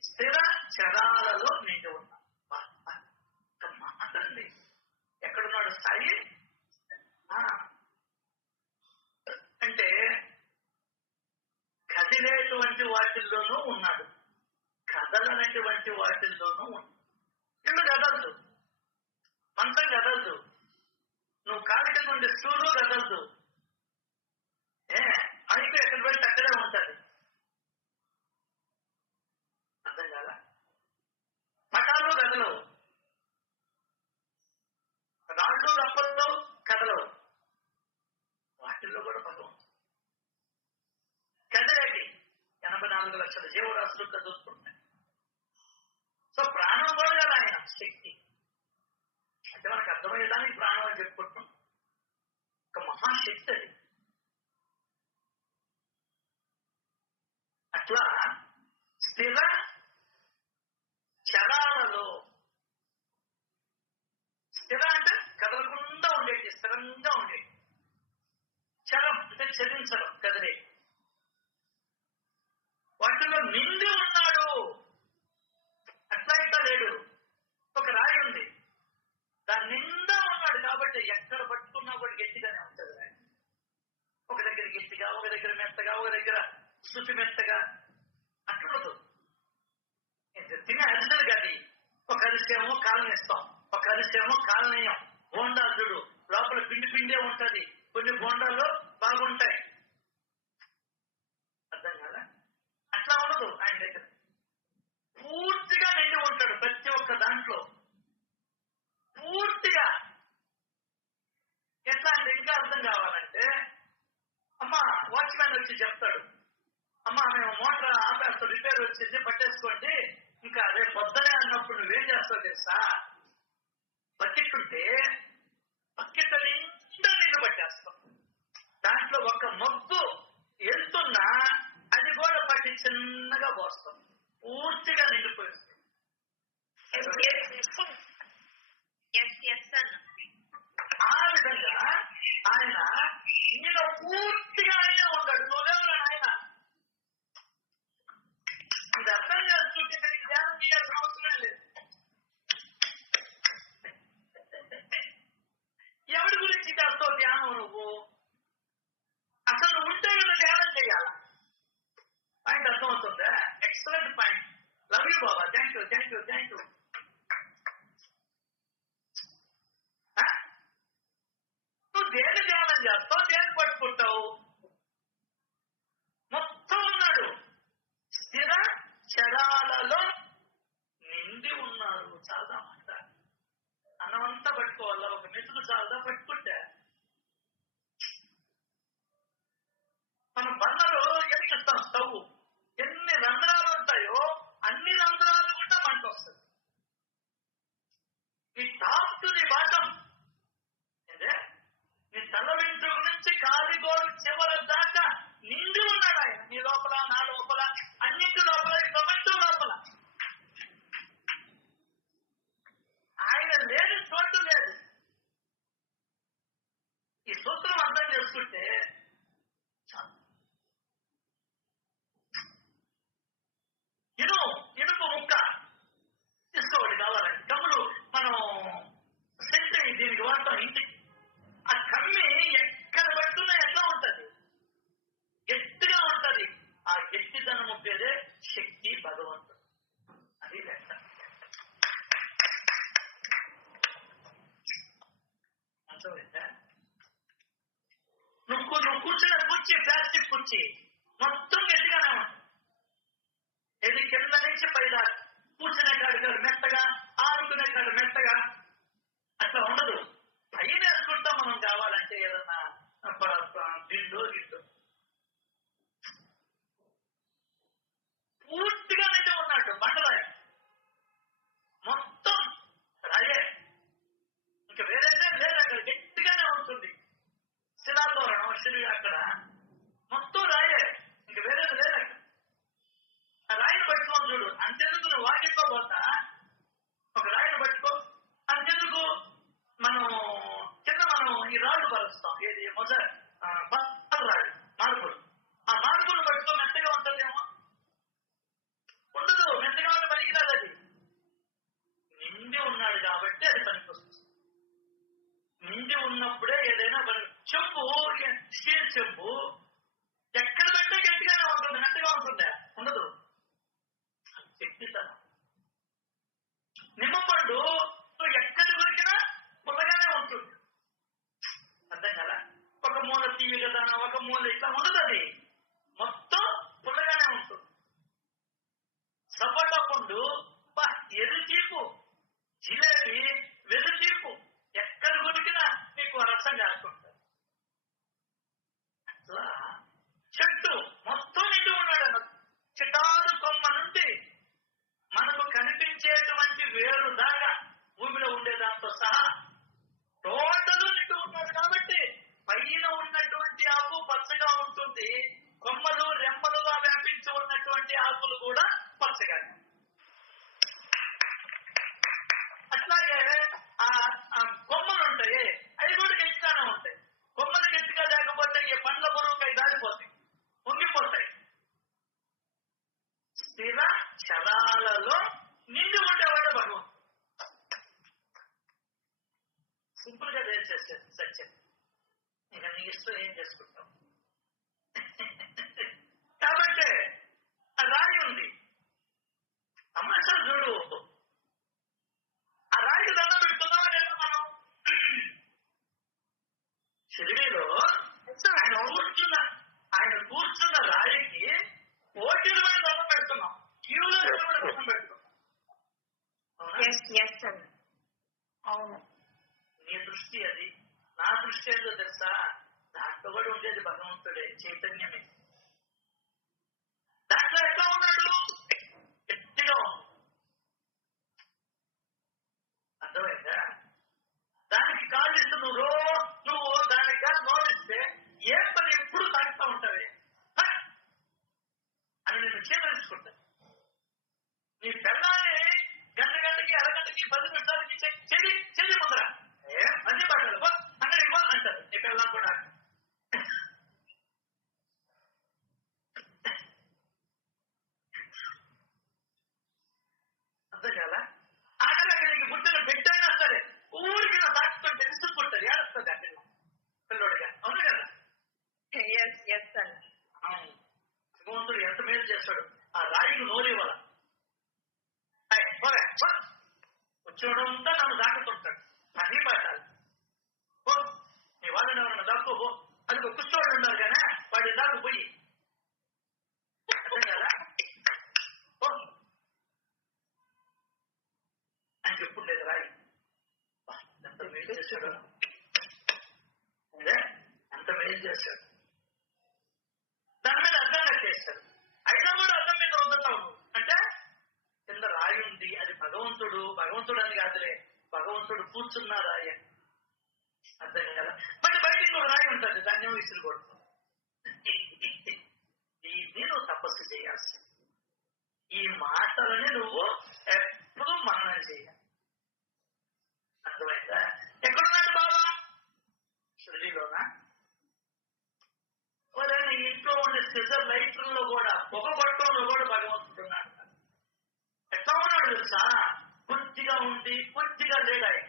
స్థిర చరాలలో నిండి ఉన్నా. మాటండి, ఎక్కడున్నాడు సాయి అంటే కదిలేటువంటి వాటిల్లోనూ ఉన్నాడు, కదలనటువంటి వాటిల్లోనూ ఉన్నాడు. ఇల్లు కదలదు, మంచం కదలదు, నువ్వు కాలిక నుండి స్టూలు కదలదు. అయితే ఎక్కడ పెట్టి అక్కడే ఉంటుంది. అర్థం కాదా? మఠాలు కదలవు, రాళ్ళు రప్పలతో కదలవు. లక్షల జీవరాశులు చదువుతున్నాయి. సో ప్రాణం కూడా కదా ఆయన శక్తి. అంటే మనకు అర్థమయ్యేదానికి ప్రాణం అని చెప్పుకుంటున్నాం. ఒక మహాశక్తి అది. అట్లా స్థిర చరాలలో, స్థిర అంటే కదలకుండా ఉండేది, స్థిరంగా ఉండేది. చరం అంటే చలించడం, కదిలే. వాటిలో నిండి ఉన్నాడు. అట్లా ఇట్లా లేడు. ఒక రాయి ఉంది, దాని నిండా ఉన్నాడు కాబట్టి ఎక్కడ పట్టుకున్నా కూడా గట్టిగానే ఉంటుంది రాయి. ఒక దగ్గర గట్టిగా, ఒక దగ్గర మెత్తగా, ఒక దగ్గర శుచి మెత్తగా అట్లుండదు. తినే అరిసెలు కాదు. ఒక అరిసేమో కాలనిస్తాం, ఒక అరిసేమో కాలనీయం. బోండాలు చూడు, లోపల పిండి పిండే ఉంటది. కొన్ని బోండాల్లో బాగుంటాయి. అర్థం కదా? అట్లా ఉండదు ఆయన దగ్గర. పూర్తిగా నిండి ఉంటాడు ప్రతి ఒక్క దాంట్లో, పూర్తిగా. ఎట్లా అంటే ఇంకా అర్థం కావాలంటే, అమ్మా వాచ్మ్యాన్ వచ్చి చెప్తాడు, అమ్మా మేము మోటార్ ఆపేస్తాం, రిపేర్ వచ్చేసి పట్టేసుకోండి, ఇంకా రేపు పొద్దునే అన్నప్పుడు నువ్వేం చేస్తావు తెలుసా? బకెట్ ఉంటే బకెట్ నిండా నీళ్లు పట్టేస్తాం. దాంట్లో ఒక మగ్గు వెళ్తున్నా అది కూడా పట్టి చిన్నగా పోస్తాం, పూర్తిగా నిండిపోయింది. ఆ విధంగా ఆయన నీలో పూర్తిగా ఆయనే ఉంటాడు. నువ్వెవరు ఆయన? ఇది అర్థం చేసుకుంటే ధ్యానం చేయాల్సిన అవసరం లేదు. ఎవరి గురించి చేస్తావు ధ్యానం నువ్వు? అసలు ఉంటే నువ్వు ధ్యానం చేయాల. పాయింట్ అర్థమవుతుందా? Excellent point. Love you Baba. Thank you, thank you, thank you. నువ్వు దేని ధ్యానం చేస్తావు, దేని పట్టుకుంటావు? మొత్తం ఉన్నాడు. స్థిర చరాలలో నిండి ఉన్నారు. చాలా మాట. అన్నమంతా పట్టుకోవాలా? ఒక మెతుకు చాలా పట్టుకుంటే మన బండలు ఎక్కిస్తాం. స్టవ్ ఎన్ని రంధ్రాలు ఉంటాయో అన్ని రంధ్రాలు కూడా మంట వస్తుంది. ఈ టాప్ టు ది బాటం, నీ తల వెంట్రుక నుంచి కాలిగోరు చివరి దాకా నిండి ఉన్నాడు ఆయన. నీ లోపల, నా లోపల, అన్నింటి లోపల, ఈ ప్రపంచం లోపల. ఆయన లేని చోటు లేదు. ఈ సూత్రం అర్థం చేసుకుంటే ఇనుపు ముక్క తీసుకోవాలి కావాలంటే. కమ్ములు మనం శక్తి దీనికి వాడతాం ఇంటికి. ఆ కమ్మి ఎక్కడ పట్టున్నా ఎట్లా ఉంటది? గట్టిగా ఉంటది. ఆ గట్టిదనము పేరే శక్తి, భగవంతుడు. అది లెక్క. అర్థమైందా? నువ్వు కూర్చున్న కుర్చీ, ప్లాస్టిక్ కుర్చీ మొత్తం గట్టిగానే ఉంటుంది. ఇది కింద నుంచి పైదా కూర్చునే కాడు మెత్తగా, ఆడుకునే కాడు మెత్తగా అట్లా ఉండదు. పైన వేసుకుంటాం మనం కావాలంటే ఏదన్నా దిండు గిడ్డు. పూర్తిగా నిండి ఉన్నాడు. బండరాయి మొత్తం రాయే, ఇంకా వేరేదే లేదు. అక్కడ గట్టిగానే ఉంటుంది. శిలాతోరణం అక్కడ మొత్తం రాయే, ఇంకా వేరేది లేదు అక్కడ. ఆ రాయిని పట్టుకోని చూడు. అంతెందుకు నువ్వు వాకిట్లో పోతా ఒక రాయిని పట్టుకో. అంతెందుకు మనం ఈ రాళ్ళు పరుస్తాం. ఏది రాళ్ళు, మార్పులు. ఆ మార్పులు పట్టుకో. మెత్తగా ఉంటుందేమో? ఉండదు. మెత్తగా ఉంటే పనికిరాదు. అది నిండి ఉన్నాడు కాబట్టి అది పనికొస్తుంది. నిండి ఉన్నప్పుడే ఏదైనా చెంబు, స్టీల్ చెంబు ఎక్కడ పెట్టే గట్టిగానే ఉంటుంది, మెత్తగా ఉంటుందా? ఉండదు. శక్తితనం. నిమ్మపండు నువ్వు ఎక్కడ దొరికినా పుల్లగానే ఉంటుంది. అర్థం కదా? ఒక మూల తీయగదాన, ఒక మూల ఇట్లా ఉండదు. అది మొత్తం పుల్లగానే ఉంటుంది. సపోటా పండు ఎరు తీపు, జిలేబీ వెరు తీపు, ఎక్కడ దొరికినా నీకు రసం కాసుకుంటారు. అట్లా చెట్టు మొత్తం నిండి ఉన్నాడు అన్నది. చిట్టా చరాలలో నిండి ఉండేవాడే భగవంతుడు. సింపుల్ గా చేసేది సత్యం. ఇంకా నీ ఇష్టం ఏం చేసుకుంటావు. కాబట్టి ఆ రాయి ఉంది. సమస్యలు చూడు. ఆ రాయికి దండం పెడుతున్నావా లేదా మనం? షిరిడీలో ఆయన కూర్చున్న రాయికి పోటీలు పడి దండం పెడుతున్నాం. క్యూలో కూడా దండం పెడుతున్నాం. అవును. నీ దృష్టి అది. నా దృష్టి ఏదో తెలుసా? దాంట్లో కూడా ఉండేది భగవంతుడే, చైతన్యమే. దాంట్లో ఎట్లా ఉన్నాడు? గట్టిగా అర్థమైందా? దానికి కాల్ ఇస్తే నువ్వు దానికి కాదు నోరిస్తే ఏం పని ఎప్పుడు తాగుతూ ఉంటావే అని నేను చేదరించుకుంటా. నీ పిల్లాన్ని గంటకి అరగంటకి 10 నిమిషాలకి చెల్లి ముద్ర మంచి పడ్డాడు అక్కడికి పో అంటారు. నీ పిల్లలు కూడా అర్థం కదా? ఆఖరి అక్కడికి పుట్టిన బిడ్డైనా సరే ఊరికి నా తాకుతుంటే విసుక్కుంటారు. ఏడుస్తుంది అక్కడ పిల్లోడిగా. అవును కదా? భగవంతుడు ఎంత మేలు చేస్తాడు. ఆ రాయికి నోరివ్వాల వచ్చేవాడంతా నన్ను దాకుతుంటాడు. అన్నీ పట్టాలి. నీ వాళ్ళని ఎవరన్నా దాక్కోబో. అది ఒక కుష్టోళ్ళు ఉన్నారు కానీ వాడి దాకు పోయి కదా అని చెప్పుండేది రాయి. ఎంత మేలు చేశాడు. అదే ఎంత మేలు చేశాడు. దాని మీద అర్థం కట్టేశాడు. అయినా కూడా అర్థం మీద వదులుతావు అంటే కింద రాయి ఉంది. అది భగవంతుడు అని కాదులే, భగవంతుడు కూర్చున్న రాయి. అర్థం కదా? మరి బయటికి కూడా రాయి ఉంటుంది. దాన్ని విసురు కొడుతుంది. దీన్ని నువ్వు తపస్సు చేయాల్సి. ఈ మాటలని నువ్వు ఎప్పుడు మననం చేయాలి. అర్థమైందా? ఎక్కడున్నాడు బాబా? షిరిడీలోనా? నీ ఇంట్లో ఉండే సిజర్ లైట్లలో కూడా పొగ పట్టడంలో కూడా భగవంతుడు ఉన్నాడు. ఎట్లా ఉన్నాడు తెలుసా? కొద్దిగా ఉండి కొద్దిగా లేడాయి.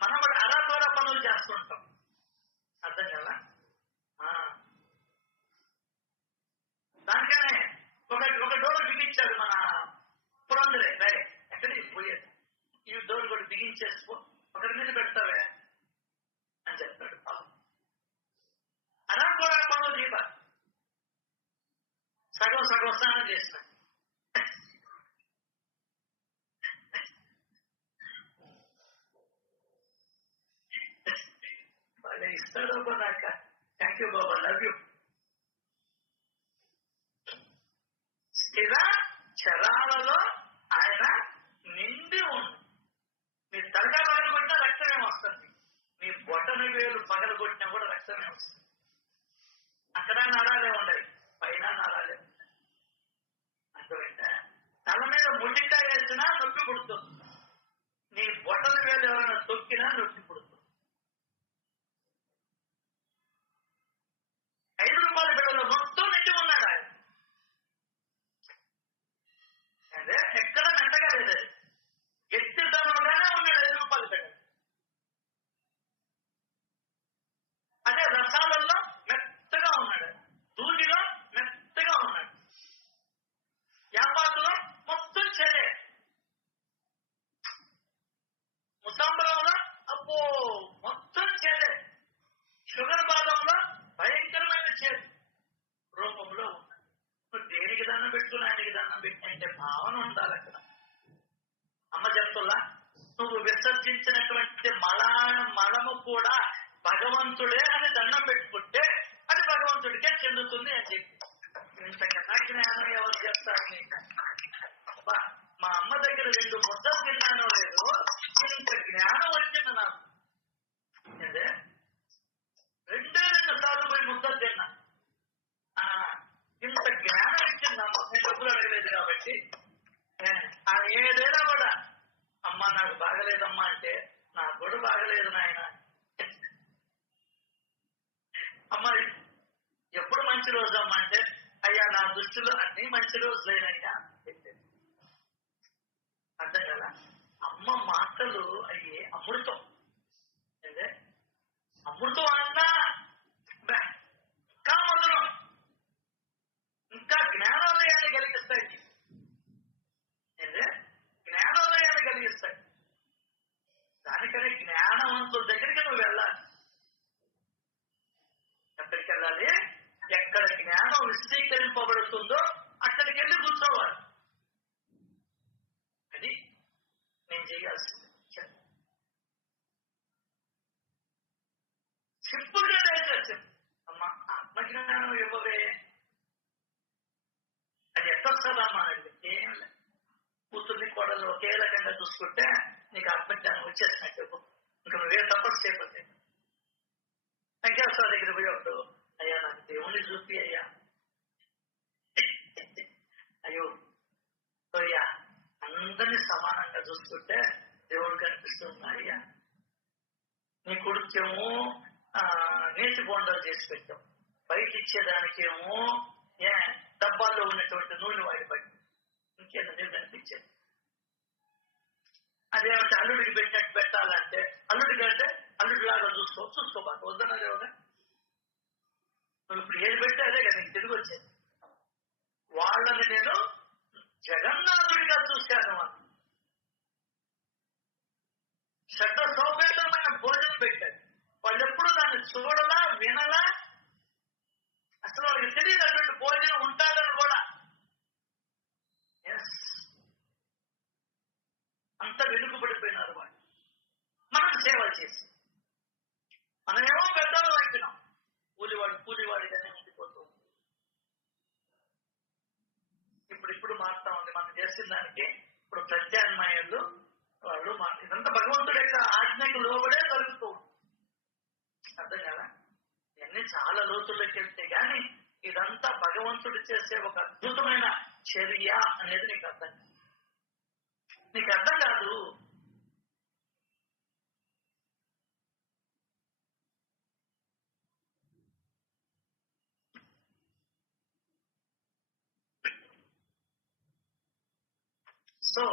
మనం అలా పనులు చేస్తుంటాం. అర్థం కదా? దానికనే ఒక డోర్ బిగించాడు మన పురందరే. ఎక్కడికి పోయేది ఈ డోర్ కూడా బిగించేసుకో, ఒకరి మీద పెడతావే అని చెప్తాడు. అలా కూడా పనులు దీప సగం స్నానం చేసిన బాగా ఇస్తాడు నాక. Thank you Baba, love you. స్థిర చరాలలో ఆయన నిండి ఉంది. మీ తలగా పగలగొట్టినా రక్తమే వస్తుంది. మీ బొట్టన వేలు పగలగొట్టినా కూడా రక్తమే వస్తుంది. అక్కడ నరాలే ఉన్నాయి, పైన నరాలే ఉన్నాయి. అర్థమైందా? తల మీద ముట్టికాయ వేసినా నొప్పి పుడుతుంది. నీ బొట్టల వేలు ఎవరైనా తొక్కినా నొప్పి పుడుతుంది. 5 రూపాయల బిడ్డలో మొత్తం నిండి ఉన్నాడు ఆయన. అదే ఎక్కడ మెత్తగా లేదు. ఎత్తితనంగానే ఉన్నాడు 5 రూపాయల బిడ్డ. అదే రసాలలో మెత్తగా ఉన్నాడు. దూదిలో మెత్తగా ఉన్నాడు. యాపాకులో మొత్తం చెడే. ముసాంబరంలో అబ్బో మొత్తం చెడే. షుగర్ బాదంలో భయంకరమైన చేదు రూపంలో ఉన్నాడు. నువ్వు దేనికి దండం పెట్టుకుని ఆయనకి దండం పెట్టినంటే భావన ఉండాలి అక్కడ. అమ్మ చెప్తున్నా, నువ్వు విసర్జించినటువంటి మలము కూడా భగవంతుడే అని దండం పెట్టుకుంటే అది భగవంతుడికే చెందుతుంది అని చెప్పి. ఇంతకన్నా జ్ఞానం ఎవరు చెప్తారు నీకు? మా అమ్మ దగ్గర 2 ముద్దలు తిన్నానో లేదు, ఇంత జ్ఞానం వచ్చింది నాకు. అదే 2 సార్లు పోయి ముద్దలు తిన్నా. ఇంత జ్ఞానం ఇచ్చిందమ్మా. నేను డబ్బులు అడగలేదు కాబట్టి. ఏదైనా కూడా అమ్మ నాకు బాగలేదమ్మా అంటే నాకు కూడా బాగలేదు నాయన. అమ్మ ఎప్పుడు మంచి రోజు అమ్మ అంటే అయ్యా నా దృష్టిలో అన్ని మంచి రోజులేనయ్యా, మాటలు అయ్యి అమృతం. అంటే అమృతం అన్నా ఇంకా మధురం, ఇంకా జ్ఞానోదయాన్ని కలిగిస్తాయి. అంటే జ్ఞానోదయాన్ని కలిగిస్తాయి. దానికని జ్ఞానవంతుల దగ్గరికి నువ్వు వెళ్ళాలి. ఎక్కడికి వెళ్ళాలి? ఎక్కడ జ్ఞానం విశదీకరింపబడుతుందో అక్కడికి వెళ్ళి కూర్చోవాలి. అది నేను చేయాల్సింది. సింపుల్ గా దయచేసి అమ్మ ఆత్మజ్ఞానం ఇవ్వవే, అది ఎట్టొస్తుందమ్మా అని అడిగితే ఏం లేదు. కూతుర్ని కోడలు ఒకే రకంగా చూసుకుంటే నీకు ఆత్మజ్ఞానం వచ్చేసినట్టు చెప్పు. ఇంకా నువ్వే తపస్సు చేయకపోతే వెంకటేశ్వర దగ్గర పోయి ఒకడు, అయ్యా నాకు దేవుణ్ణి చూపి అయ్యా. అయ్యో అయ్యా అందరినీ సమానంగా చూసుకుంటే దేవుడు కనిపిస్తుంది అయ్యా. నీ కొడుకేమో నేతి బొండాలు చేసి పెట్టాం, బయట ఇచ్చేదానికేమో డబ్బాల్లో ఉన్నటువంటి నూనె వాడిపడి ఇంకేదో నీళ్ళు కనిపించేది. అదేమంటే అల్లుడికి పెట్టినట్టు పెట్టాలంటే అల్లుడికి అంటే అల్లుడి లాగా చూసుకోబాకు వద్దన్నా దేవుడా. నువ్వు ఇప్పుడు ఏది పెడితే అదే కదా నీకు తిరిగి వచ్చేది. వాళ్ళని నేను జగన్నాథుడిగా చూశాను అని శత సౌకర్యమైన భోజనం పెట్టాడు. వాళ్ళు ఎప్పుడు దాన్ని చూడలా వినలా, అసలు వాళ్ళకి తెలియనటువంటి భోజనం ఉంటాదని కూడా. అంత వెనుకబడిపోయినారు వాళ్ళు. మనం సేవ చేసి మనమేమో పెద్దలు అయిపోయినాం, కూలివాడిగానే ఉండిపోతూ. ఇప్పుడు మారుతా ఉంది. మనం చేసిన దానికి ఇప్పుడు ప్రత్యామ్నాయాలు వాళ్ళు ఇదంతా భగవంతుడి యొక్క ఆజ్ఞకు లోబడే జరుగుతూ ఉంది. అర్థం కదా? ఇవన్నీ చాలా లోతుల్లోకి వెళ్తే గాని ఇదంతా భగవంతుడు చేసే ఒక అద్భుతమైన చర్య అనేది నీకు అర్థం కాదు. నీకు అర్థం కాదు. సో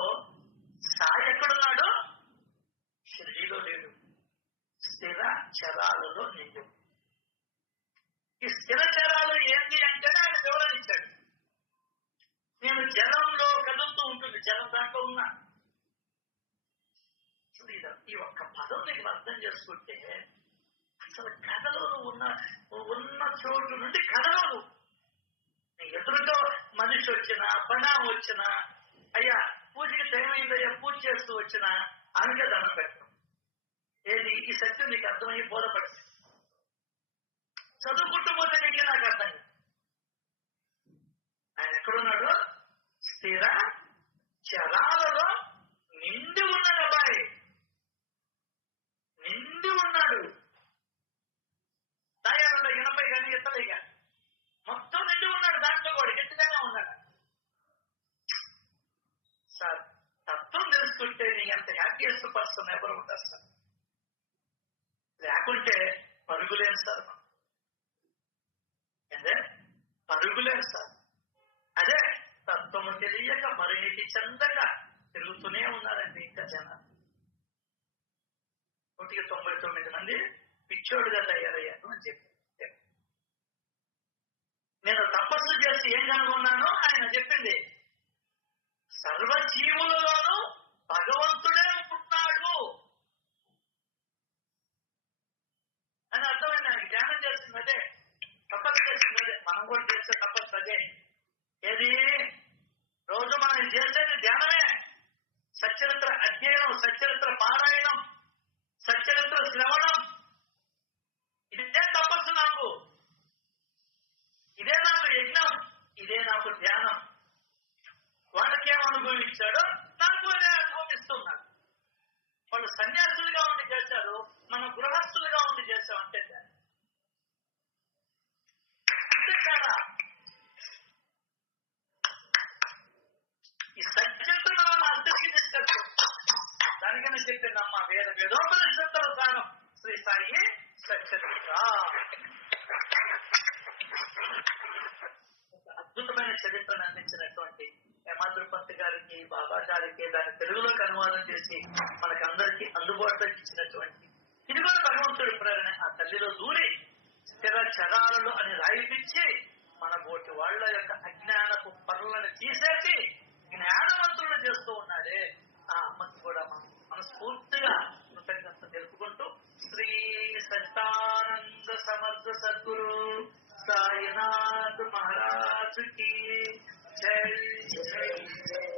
సాయి ఎక్కడున్నాడు? షిరిడీలో లేడు, స్థిర చరాలలో నిండు. ఈ స్థిర చరాలు ఏంటి అంటే ఆయన వివరించాడు. నేను జలంలో కదులుతూ ఉంటుంది, జలం దాంట్లో ఉన్నా. ఈ ఒక్క పదం నీకు అర్థం చేసుకుంటే అసలు కథలో ఉన్న చోటు నుండి కథలో ఎదురుతో మనిషి వచ్చినా పనా వచ్చినా, అయ్యా పూజకి టైం అయిందయ్యా పూజ చేస్తూ వచ్చినా అందుకే దండం పెట్టడం. ఏది ఈ సత్యం నీకు అర్థమయ్యి బోధపడుతుంది. చదువుకుంటూ పోతే నీకే నాకు అర్థం కాదు. ఆయన ఎక్కడున్నాడు? స్థిర చరాలలో నిండి ఉన్నాడు. అబ్బాయి నిండి ఉన్నాడు. దయాలలో 80 కానీ ఎత్తలేక మొత్తం నిండి ఉన్నాడు. దాంట్లో కూడా గట్టిగానే ఉన్నాడు. సార్ తత్వం తెలుసుకుంటే నీ అంత హ్యాపీయెస్ట్ పర్సన్ ఎవరు ఉంటారు సార్? లేకుంటే పరుగులేను సార్. అదే పరుగులేను సార్. అదే తత్వము తెలియక మరినీటి చెందక తిరుగుతూనే ఉన్నారండి ఇంకా జనాలు. 199 మంది పిచ్చోడుగా తయారయ్యాను అని చెప్పి, నేను తపస్సు చేసి ఏం కనుగొన్నానో ఆయన చెప్పింది. సర్వజీవులలోనూ భగవంతుడే ఉంటున్నాడు అని అర్థమైంది. ఆయన ధ్యానం చేస్తుంది అదే, తపస్సు చేస్తుంది అదే, మనం కూడా చేసే తపస్సు అదే. ఏది రోజు మనం చేసేది ధ్యానమే. సచ్చరిత్ర అధ్యయనం, సచ్చరిత్ర పారాయణం, సచ్చరిత్ర శ్రవణం, ఇదే తపస్సు నాకు. ఇదే నాకు యజ్ఞం, ఇదే నాకు ధ్యానం. వాళ్ళకేం అనుభవించాడో నాకు అదే అనుభవిస్తున్నాడు. వాళ్ళు సన్యాసులుగా ఉండి చేశారు, మనం గృహస్థులుగా ఉండి చేశామంటే కదా. ఈ సత్యత్తులో మనం అర్థకి తీసుకెళ్తాం. దానికనే చెప్పిందమ్మా వేదోపనిషత్తుల సారం శ్రీ సాయి సత్యత్ర. అద్భుతమైన చరిత్రను అందించినటువంటి హేమాద్రి పంత్ గారికి, బాబా గారికి దాన్ని తెలుగులోకి అనువాదం చేసి మనకందరికీ అందుబాటులోకి ఇచ్చినటువంటి ఇది కూడా భగవంతుడి ప్రేరణ. ఆ తల్లిలో దూరి స్థిర చరాలలో అని రాయిపించి మన బోటి వాళ్ళ యొక్క అజ్ఞానపు పనులను తీసేసి జ్ఞానవంతులను చేస్తూ ఉన్నాడే, ఆ అమ్మకి కూడా మనం మనస్ఫూర్తిగా కృతజ్ఞత తెలుపుకుంటూ శ్రీ సత్యానంద సమర్థ సద్గురు సాయినాథ్ మహారాజ్ కి జై జై జై.